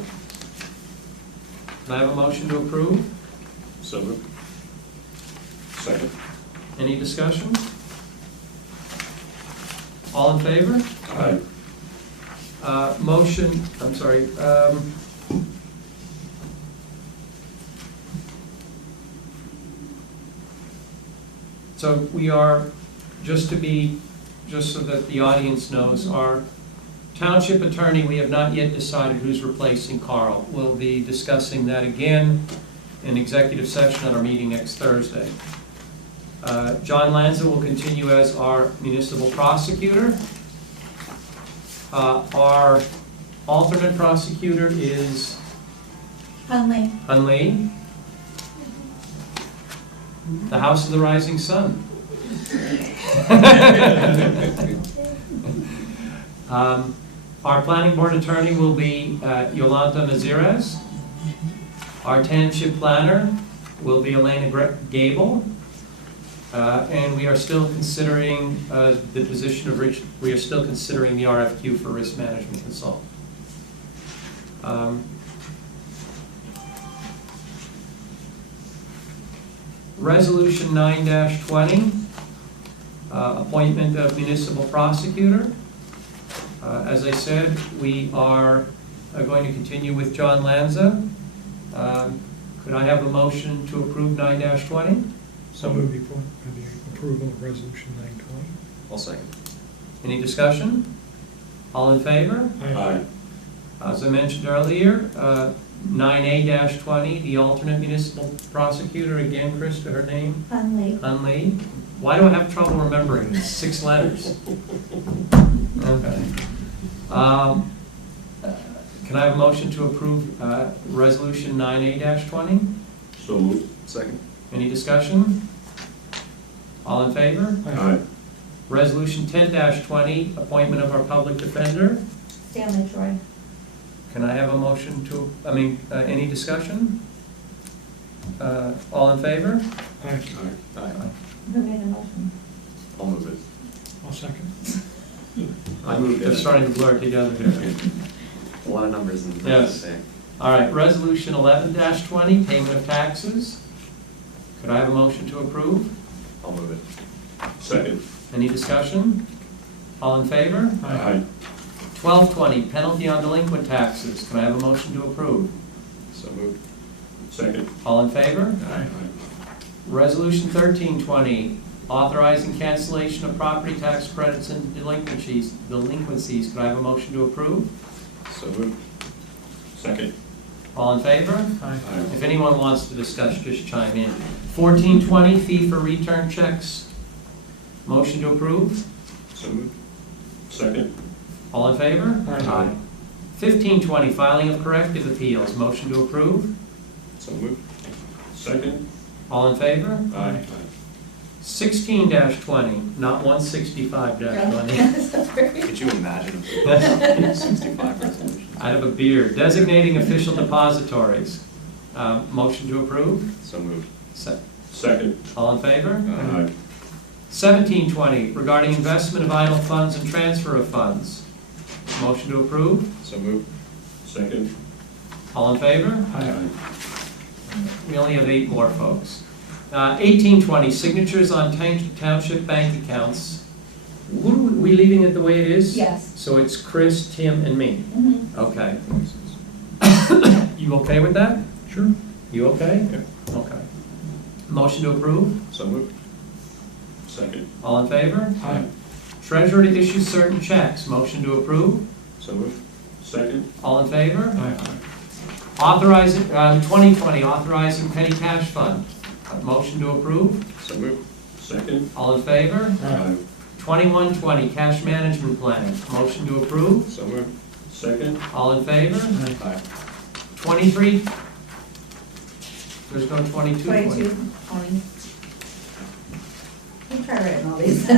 Can I have a motion to approve? So moved. Second. Any discussion? All in favor? Aye. Motion, I'm sorry. So we are, just so that the audience knows, our township attorney, we have not yet decided who's replacing Carl. We'll be discussing that again in executive session at our meeting next Thursday. John Lanza will continue as our municipal prosecutor. Our alternate prosecutor is Hunley. Hun Lee. The House of the Rising Sun. Our planning board attorney will be Yolanda Maziras. Our township planner will be Elena Gable. And we are still considering the position of we are still considering the RFQ for risk management consultant. Resolution 9-20, appointment of municipal prosecutor. As I said, we are going to continue with John Lanza. Could I have a motion to approve 9-20? So move the approval of resolution 920. I'll second. Any discussion? All in favor? Aye. As I mentioned earlier, 9A-20, the alternate municipal prosecutor, again, Krista, her name? Hunley. Hun Lee. Why do I have trouble remembering? It's 6 letters. Okay. Can I have a motion to approve resolution 9A-20? So moved. Second. Any discussion? All in favor? Aye. Resolution 10-20, appointment of our public defender. Stanley Troy. Can I have a motion to, any discussion? All in favor? Aye. Aye. Who made the motion? I'll move it. I'll second. I moved They're it. starting to blur together here. A lot of numbers in Yes. All right, resolution 11-20, payment of taxes. Could I have a motion to approve? I'll move it. Second. Any discussion? All in favor? Aye. 12-20, penalty on delinquent taxes. Can I have a motion to approve? So moved. Second. All in favor? Aye. Resolution 13-20, authorizing cancellation of property tax credits and delinquencies. Could I have a motion to approve? So moved. Second. All in favor? Aye. If anyone wants to discuss, just chime in. 1420, fee for return checks. Motion to approve. So moved. Second. All in favor? Aye. 1520, filing of corrective appeals. Motion to approve. So moved. Second. All in favor? Aye. 16-20, not 165-20. Could you imagine if 65 resolutions? I have a beer. Designating official depositories. Motion to approve. So moved. Second. All in favor? Aye. 1720, regarding investment of idle funds and transfer of funds. Motion to approve. So moved. Second. All in favor? Aye. We only have 8 more, folks. 1820, signatures on township bank accounts. Who are we leaving it the way it is? Yes. So it's Chris, Tim, and me. Mhm. Okay. You okay with that? Sure. You okay? Yeah. Okay. Motion to approve? So moved. Second. All in favor? Aye. Treasurer to issue certain checks. Motion to approve? So moved. Second. All in favor? Aye. Authorizing, 2020, authorizing petty cash fund. Motion to approve? So moved. Second. All in favor? Aye. 2120, cash management plan. Motion to approve? So moved. Second. All in favor? Aye. 23? There's no 2220. 22, 20. You try writing all these.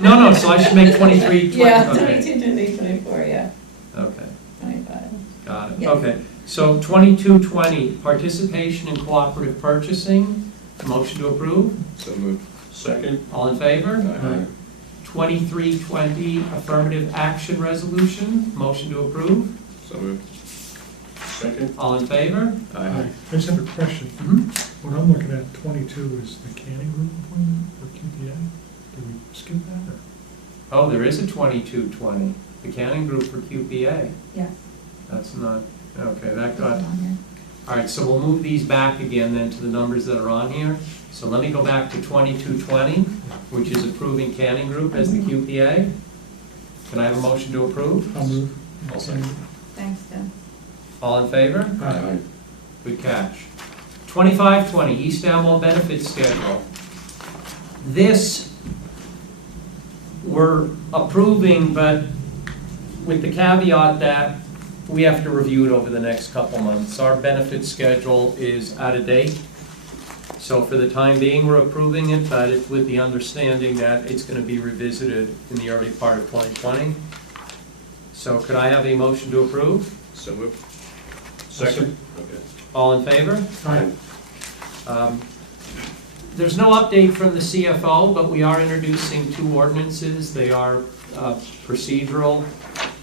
No, so I should make 23, 20. Yeah, Okay. 22, 23, 24, yeah, Okay, 25. got it. Yes. Okay, so 2220, participation in cooperative purchasing. Motion to approve? So moved. Second. All in favor? Aye. 2320, affirmative action resolution. Motion to approve? So moved. Second. All in favor? Aye. I just have a question. Mhm. What I'm looking at, 22, is the Canning Group appointment for QPA. Did we skip that, or? Oh, there is a 2220, the accounting group for QPA. Yes. That's not, okay, that It's got, on here. all right, so we'll move these back again then to the numbers that are on here. So let me go back to 2220, which is approving Canning Group as the QPA. Can I have a motion to approve? I'll move. I'll second. Thanks, Tim. All in favor? Aye. Good catch. 2520, East Amwell benefits schedule. This, we're approving, but with the caveat that we have to review it over the next couple months. Our benefit schedule is out of date. So for the time being, we're approving it, but it's with the understanding that it's going to be revisited in the early part of 2020. So could I have a motion to approve? So moved. Second. Okay. All in favor? Aye. There's no update from the CFO, but we are introducing 2 ordinances. They are procedural.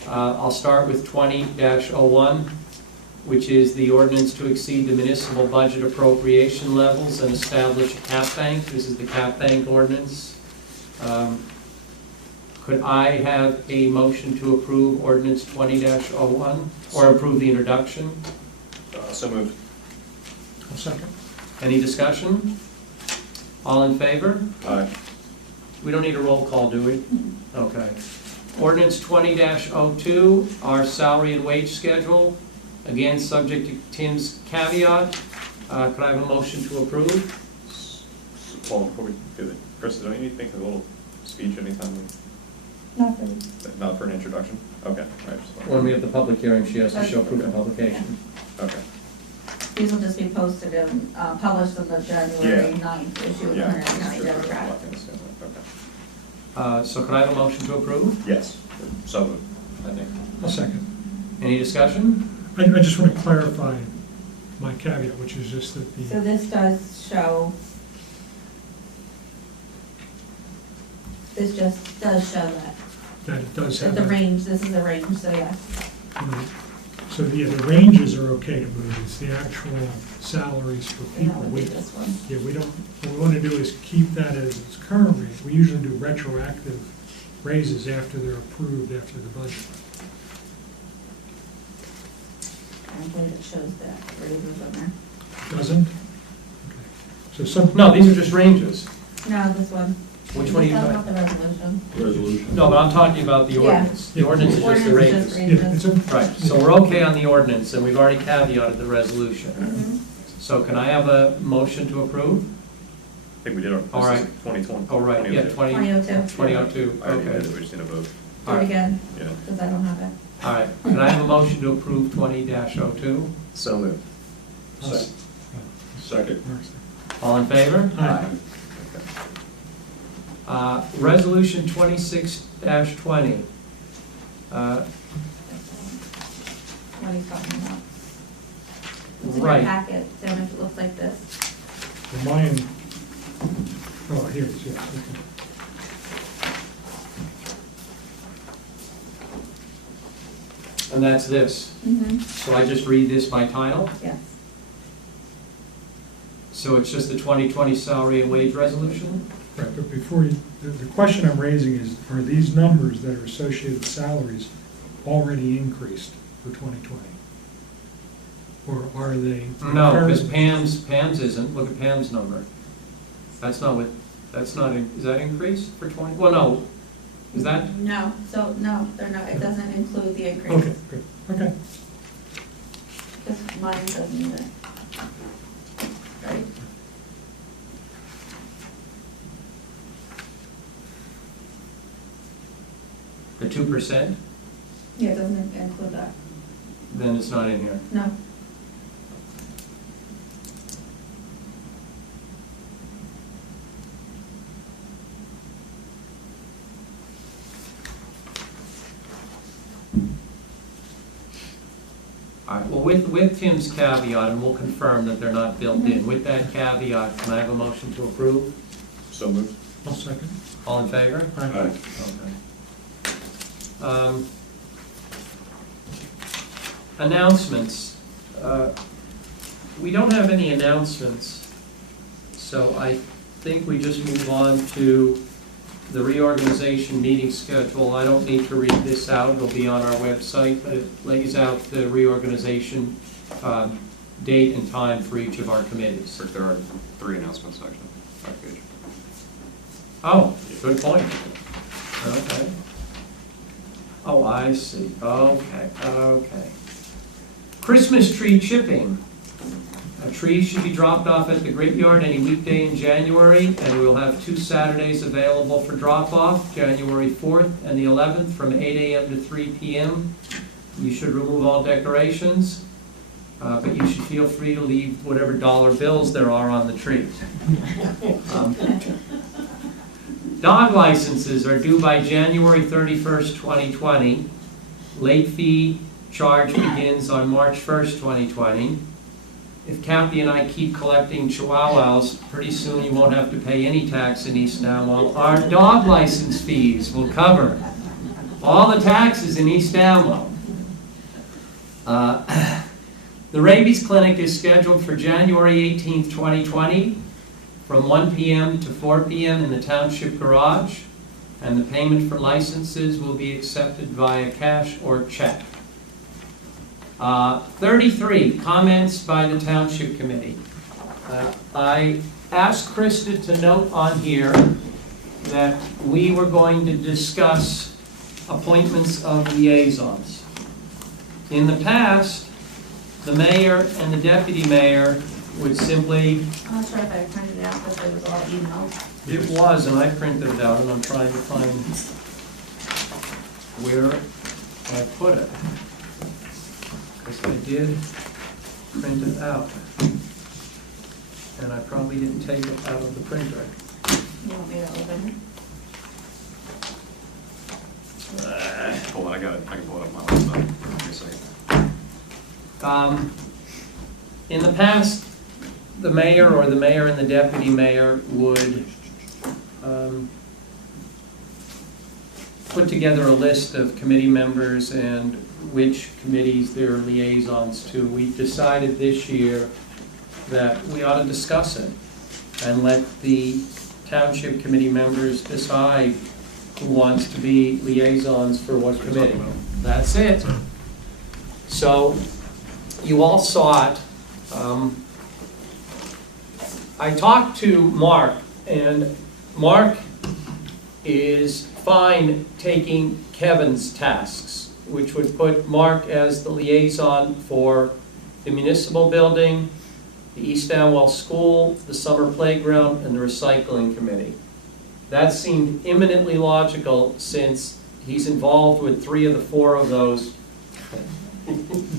I'll start with 20-01, which is the ordinance to exceed the municipal budget appropriation levels and establish a cap bank. This is the cap bank ordinance. Could I have a motion to approve ordinance 20-01, or approve the introduction? So moved. I'll second. Any discussion? All in favor? Aye. We don't need a roll call, do we? Okay. Ordinance 20-02, our salary and wage schedule, again, subject to Tim's caveat. Could I have a motion to approve? Well, before we do it, Chris, don't you need to make a little speech anytime? Not for, Not for an introduction? Okay, all right. just wanted- When we have the public hearing, she has to show proof of publication. Okay. these will just be posted and published in the January Yeah. 9th issue of Yeah. Hunter County sure, Democrat. Okay. So could I have a motion to approve? Yes, so moved, I think. I'll second. Any discussion? I just want to clarify my caveat, which is just that So the, this does show, this just does show that it does that have. the a- range, this is a range, so yes. Right. So the ranges are okay to move, it's the actual salaries for And that people. would be We, this one. yeah, we don't, what we want to do is keep that as its current rate. We usually do retroactive raises after they're approved after the budget. I don't believe it shows that raises on there. Doesn't? Okay. So some. No, these are just ranges. No, this one. Which one are you That's talking? not the resolution. Resolution. No, but I'm talking about the Yeah. ordinance. The ordinance is just the Ordinance is raises. just Yeah, it's a, Right, so we're okay on the ordinance, and we've already caveated the resolution. Mhm. So can I have a motion to approve? I think we did our, All right. this is 2020. Oh, right, yeah, 2002. 2002, I already did okay. it, we just need a vote. Do it again, Yeah. because I don't have it. All right, can I have a motion to approve 20-02? So moved. Us. Second. All in favor? Aye. Resolution 26-20. What are you talking about? It's in your Right. packet, Sam, if it looks like this. well, mine, oh, here it is, yes, okay. And that's this. Mm-hmm. So I just read this by title? Yes. So it's just the 2020 salary and wage resolution? Right, but before you, the question I'm raising is, are these numbers that are associated with salaries already increased for 2020? Or are they? No, because Pam's isn't. Look at Pam's number. That's not what, that's not, is that increased for 20? Well, no. Is that? No, so, no, they're not, it doesn't include the increase. Okay, good, okay. Because mine doesn't either. Right? The 2%? Yeah, it doesn't include that. Then it's not in here. No. All right, well, with Tim's caveat, and we'll confirm that they're not built in. With that caveat, can I have a motion to approve? So moved. I'll second. All in favor? Aye. Okay. Announcements. We don't have any announcements, so I think we just move on to the reorganization meeting schedule. I don't need to read this out, it'll be on our website, but it lays out the reorganization date and time for each of our committees. There are 3 announcements, actually, 5 page. Oh, good point. Okay. Oh, I see. Okay, okay. Christmas tree chipping. A tree should be dropped off at the Graveyard any weekday in January, and we will have 2 Saturdays available for drop-off, January 4th and the 11th from 8 a.m. to 3 p.m. You should remove all decorations, but you should feel free to leave whatever dollar bills there are on the tree. Dog licenses are due by January 31st, 2020. Late fee charge begins on March 1st, 2020. If Kathy and I keep collecting chihuahuas, pretty soon you won't have to pay any tax in East Amwell. Our dog license fees will cover all the taxes in East Amwell. The rabies clinic is scheduled for January 18th, 2020, from 1 p.m. to 4 p.m. in the Township Garage, and the payment for licenses will be accepted via cash or check. 33, comments by the Township Committee. I asked Krista to note on here that we were going to discuss appointments of liaisons. In the past, the mayor and the deputy mayor would simply... I'm not sure if I printed it out, but it was all emails. It was, and I printed it out, and I'm trying to find where I put it. Because I did print it out. And I probably didn't take it out of the printer. You want me to open it? Hold on, I got it. I can pull it up my laptop. Give me a second. In the past, the mayor or the mayor and the deputy mayor would put together a list of committee members and which committees they're liaisons to. We decided this year that we ought to discuss it and let the township committee members decide who wants to be liaisons for what committee. That's it. So you all saw it. I talked to Mark, and Mark is fine taking Kevin's tasks, which would put Mark as the liaison for the municipal building, the East Amwell School, the summer playground, and the recycling committee. That seemed eminently logical since he's involved with 3 of the 4 of those,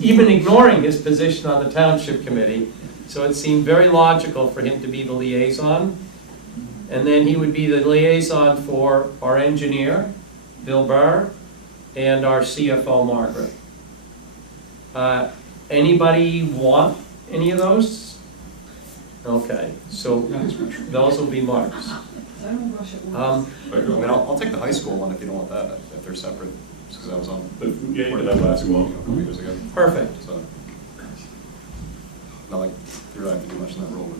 even ignoring his position on the township committee. So it seemed very logical for him to be the liaison. And then he would be the liaison for our engineer, Bill Burr, and our CFO, Margaret. Anybody want any of those? Okay, so those will be Mark's. I mean, I'll take the high school one if you don't want that, if they're separate, just because I was on. But yeah, you did that last one. A couple years ago. Perfect. So, not like you really have to do much in that role.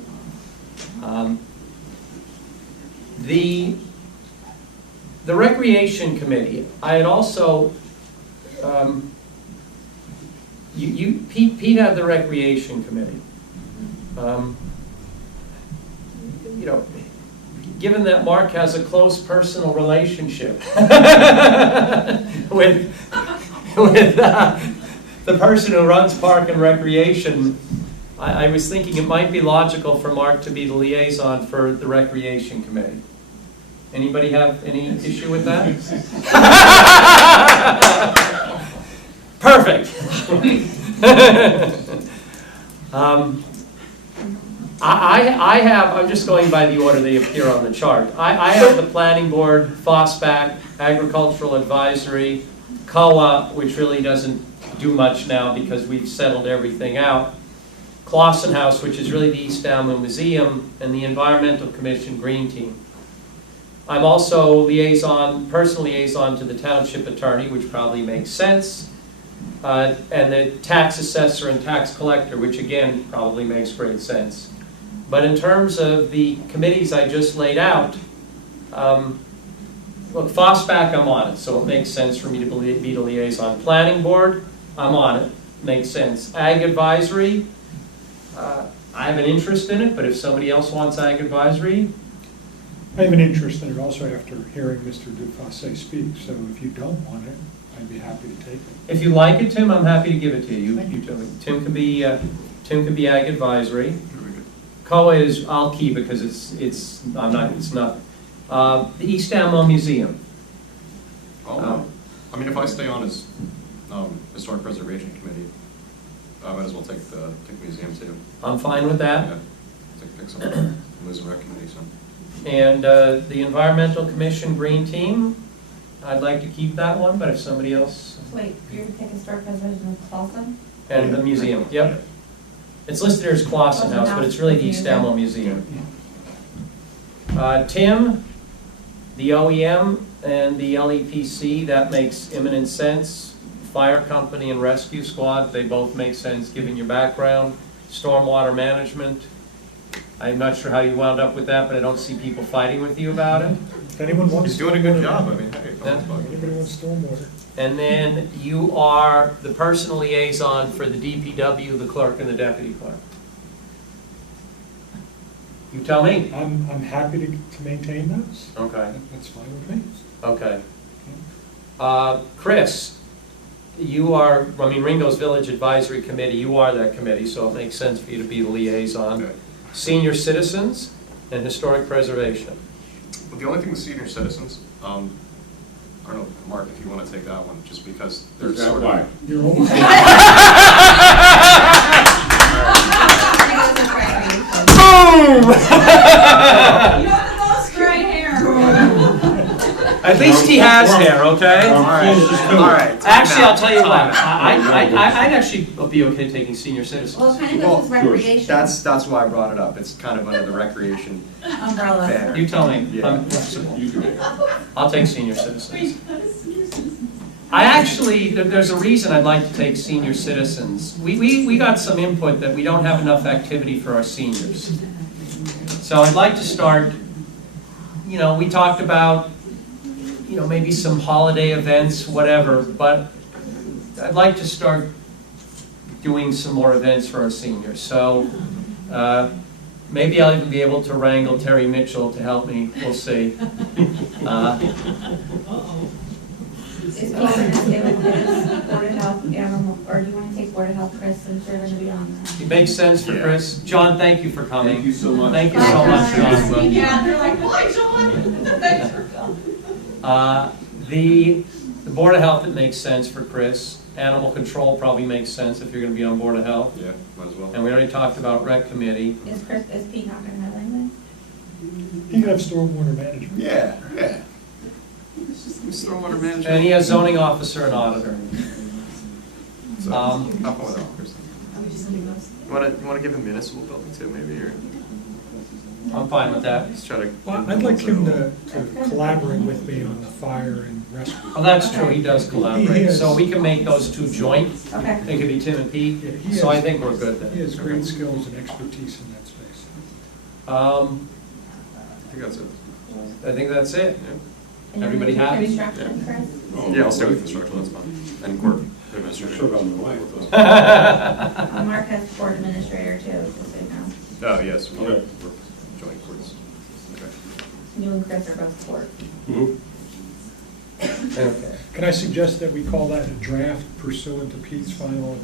The recreation committee, I had also, Pete had the recreation committee. You know, given that Mark has a close personal relationship with the person who runs Park and Recreation, I was thinking it might be logical for Mark to be the liaison for the Recreation Committee. Anybody have any issue with that? Perfect. I have, I'm just going by the order they appear on the chart. I have the Planning Board, FOSBAC, Agricultural Advisory, COA, which really doesn't do much now because we've settled everything out, Clausen House, which is really the East Amwell Museum, and the Environmental Commission Green Team. I'm also liaison, personal liaison to the Township Attorney, which probably makes sense, and the Tax Assessor and Tax Collector, which again probably makes great sense. But in terms of the committees I just laid out, look, FOSBAC, I'm on it, so it makes sense for me to be the liaison. Planning Board, I'm on it, makes sense. Ag Advisory, I have an interest in it, but if somebody else wants Ag Advisory, I have an interest in it also after hearing Mr. Dufasse speak, so if you don't want it, I'd be happy to take it. if you like it, Tim, I'm happy to give it to you. You tell me. Tim can be Ag Advisory. COA is, I'll keep it because it's not. The East Amwell Museum. I mean, if I stay on as Historic Preservation Committee, I might as well take the museum too. I'm fine with that. Yeah, pick someone, losing rec committee, so. And the Environmental Commission Green Team, I'd like to keep that one, but if somebody else. Wait, you're going to take Historic Preservation of Clausen? And the museum, yep. It's listed here as Clausen House, but it's really the East Amwell Museum. Tim, the OEM and the LEPC, that makes imminent sense. Fire Company and Rescue Squad, they both make sense given your background. Stormwater Management, I'm not sure how you wound up with that, but I don't see people fighting with you about it. If anyone wants. He's doing a good job, I mean, hey, Anybody wants stormwater? And then you are the personal liaison for the DPW, the clerk, and the deputy clerk. You tell me. I'm happy to maintain those. Okay. That's fine with me. Okay. Chris, you are, I mean, Ringo's Village Advisory Committee, you are that committee, so it makes sense for you to be the liaison. Okay. Senior Citizens and Historic Preservation. But the only thing with senior citizens, I don't know, Mark, if you want to take that one, just because they're sort Why? of. You're almost. You have the most gray hair. At least he has hair, okay? All right. Actually, I'll tell you what, I'd actually be okay taking senior citizens. Well, it kind of goes with recreation That's why I brought it up. It's kind of under the recreation umbrella. banner. You tell me. Yeah. I'm flexible. You can. I'll take senior citizens. I actually, there's a reason I'd like to take senior citizens. We got some input that we don't have enough activity for our seniors. So I'd like to start, you know, we talked about, you know, maybe some holiday events, whatever, but I'd like to start doing some more events for our seniors. So Maybe I'll even be able to wrangle Terry Mitchell to help me, we'll see. Is Peter gonna stay with his Board of Health, animal, or do you wanna take Board of Health, Chris, since you're gonna be on that? It makes sense for Chris. John, thank you for coming. Thank you so much. Thank you so much, John. Yeah, they're like, why, John? Thanks for coming. The Board of Health, it makes sense for Chris. Animal Control probably makes sense if you're gonna be on Board of Health. Yeah, might as well. And we already talked about Rec Committee. Is Pete not gonna have anything? You can have stormwater management. Yeah, yeah. Stormwater management. And he has zoning officer and auditor. So, Um, how far with that, Chris? You wanna give him municipal building too, maybe, or I'm fine with that. just try to? Well, I'd like him to collaborate with me on the fire and rescue. Oh, that's true, he does He collaborate. is. So we can make those two joint. Okay. It could be Tim and Pete. Yeah, he So I has- think we're good He then. has great skills and expertise in that space. I think that's it. I think that's it. And you're Everybody gonna happy? keep construction, Chris? Yeah, I'll start with construction, that's fine. And court administration. Mark has board administrator too, just so you know. Oh, yes, we're joint courts. Okay. You and Chris are both board. Okay. Can I suggest that we call that a draft pursuant to Pete's final?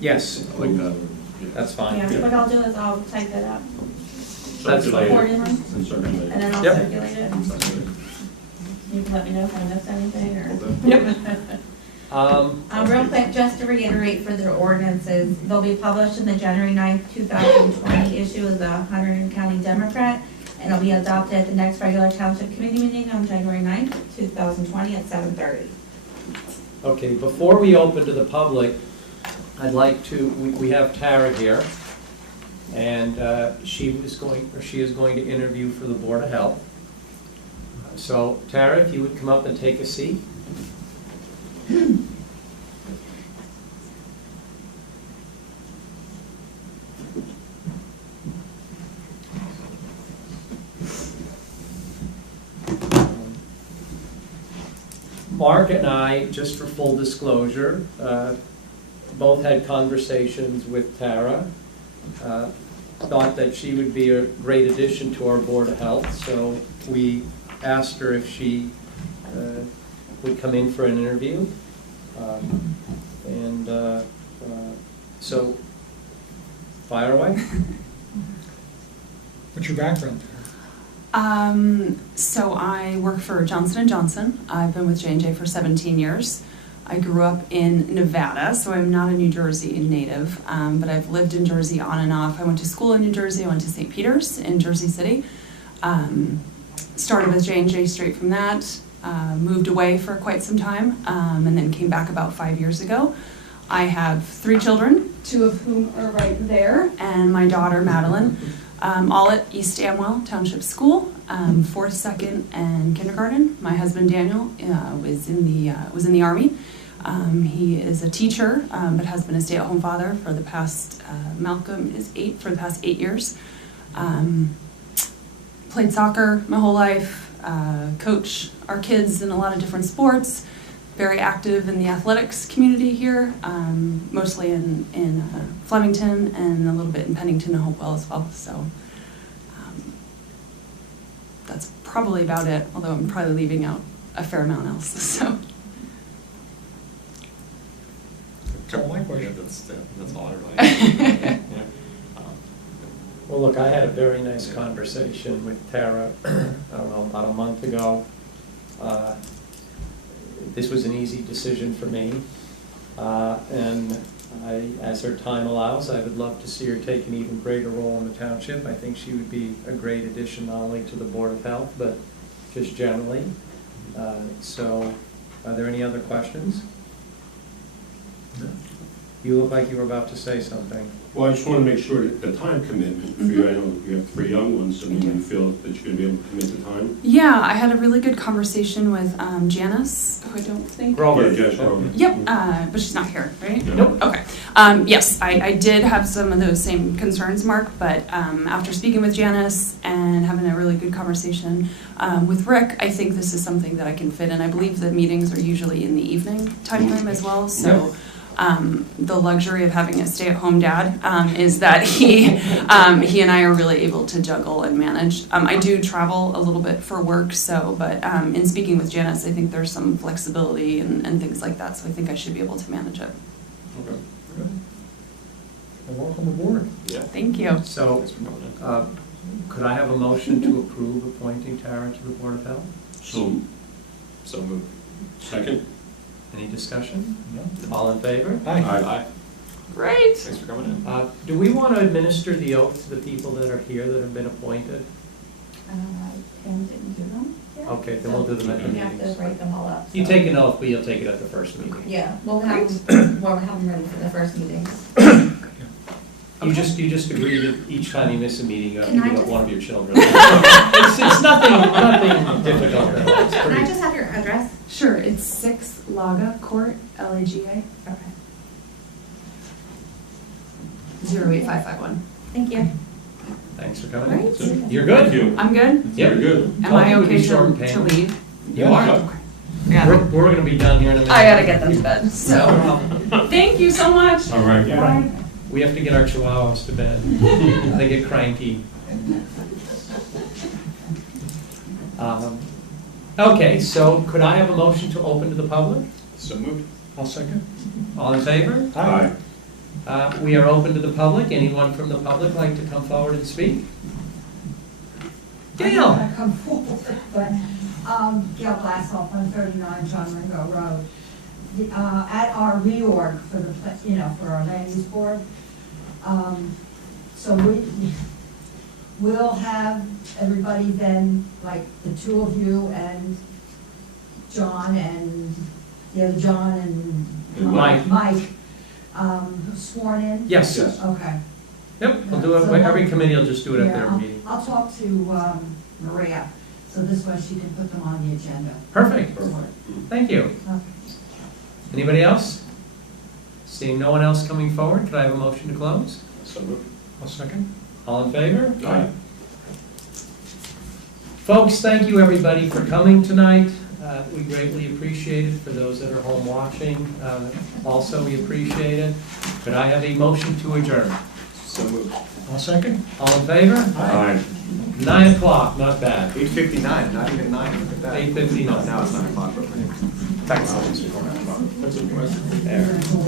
Yes, I like that. that's fine. Yeah, what I'll do is I'll type it up That's fine. accordingly, and then I'll Yep. circulate it. You can let me know if I missed anything, or. Yep. Real quick, just to reiterate for their ordinances, they'll be published in the January 9th, 2020 issue of the Hunterdon County Democrat, and it'll be adopted at the next regular Township Committee meeting on January 9th, 2020 at 7:30. Okay, before we open to the public, I'd like to, we have Tara here, and she is going to interview for the Board of Health. So Tara, if you would come up and take a seat. Mark and I, just for full disclosure, both had conversations with Tara. Thought that she would be a great addition to our Board of Health, so we asked her if she would come in for an interview. So, fire away. What's your background? So I work for Johnson & Johnson. I've been with J&J for 17 years. I grew up in Nevada, so I'm not a New Jersey native, but I've lived in Jersey on and off. I went to school in New Jersey. I went to St. Peter's in Jersey City. Started with J&J straight from that, moved away for quite some time, and then came back about 5 years ago. I have 3 children, 2 of whom are right there, and my daughter, Madeline, all at East Amwell Township School, 4th, 2nd, and kindergarten. My husband, Daniel, was in the Army. He is a teacher, but has been a stay-at-home father for the past, Malcolm is 8, for the past 8 years. Played soccer my whole life, coach our kids in a lot of different sports, very active in the athletics community here, mostly in Flemington and a little bit in Pennington and Hopewell as well. So that's probably about it, although I'm probably leaving out a fair amount else. So. That's all my question. That's all I really. Well, look, I had a very nice conversation with Tara, I don't know, about a month ago. This was an easy decision for me, and as her time allows, I would love to see her take an even greater role in the township. I think she would be a great addition not only to the Board of Health, but just generally. So, are there any other questions? No. You look like you were about to say something. Well, I just want to make sure that the time commitment for you, I know you have 3 young ones, I mean, you feel that you're going to be able to commit the time? Yeah, I had a really good conversation with Janice, who I don't think. Grover. Yeah, Janice Grover. Yep, but she's not here, right? No. Nope. Okay. Yes, I did have some of those same concerns, Mark, but after speaking with Janice and having a really good conversation with Rick, I think this is something that I can fit in. I believe the meetings are usually in the evening timeframe as well, so The luxury of having a stay-at-home dad is that he and I are really able to juggle and manage. I do travel a little bit for work, but in speaking with Janice, I think there's some flexibility and things like that, so I think I should be able to manage it. Okay. Well, welcome aboard. Yeah. Thank you. So, Thanks for coming in. could I have a motion to approve appointing Tara to the Board of Health? So moved. Second? Any discussion? No? All in favor? Aye. Great. Thanks for coming in. Do we want to administer the oath to the people that are here that have been appointed? Pam didn't do them yet. Okay, then we'll do them at the We have to meetings. write them all up. You so- take an oath, but you'll take it at the first meeting. Yeah, we'll have them ready for the first meetings. You just agree that each time you miss a meeting, you have to Can I give up just- one of your children. It's nothing difficult at all. It's Can I pretty- just have your address? Sure, it's 6 Laga Court, LAGA, Okay. 08551. Thank you. Thanks for coming in. Great. You're good? Thank you. I'm good? Yep. Very good. Am I Told you we'd be okay short and to painless. leave? You are. Yeah. We're gonna be done here in a minute. I gotta get them to bed, No so, problem. thank you so much. All right. Bye. We have to get our chihuahuas to bed. They get cranky. Okay, so could I have a motion to open to the public? So moved. I'll second. All in favor? Aye. We are open to the public. Anyone from the public like to come forward and speak? Gail? I come forward, but, Gail Glasshoff, 139 John Ringo Road. At our reorg for the, for our land use board, so we'll have everybody then, like the two of you and John and the other John and Mike. Mike, sworn in? Yes. Okay. Yep, we'll do it. Every committee will just do it at their Yeah, meeting. I'll talk to Maria, so this way she can put them on the agenda. Perfect. Thank you. Okay. Anybody else? Seeing no one else coming forward, could I have a motion to close? So moved. I'll second. All in favor? Aye. Folks, thank you everybody for coming tonight. We greatly appreciate it. For those that are home watching, also we appreciate it. Could I have a motion to adjourn? So moved. I'll second. All in favor? Aye. 9 o'clock, not bad. 8:59, not even 9, look at that. 8:59. Now it's 9 o'clock. Technically, it's before 9 o'clock. There.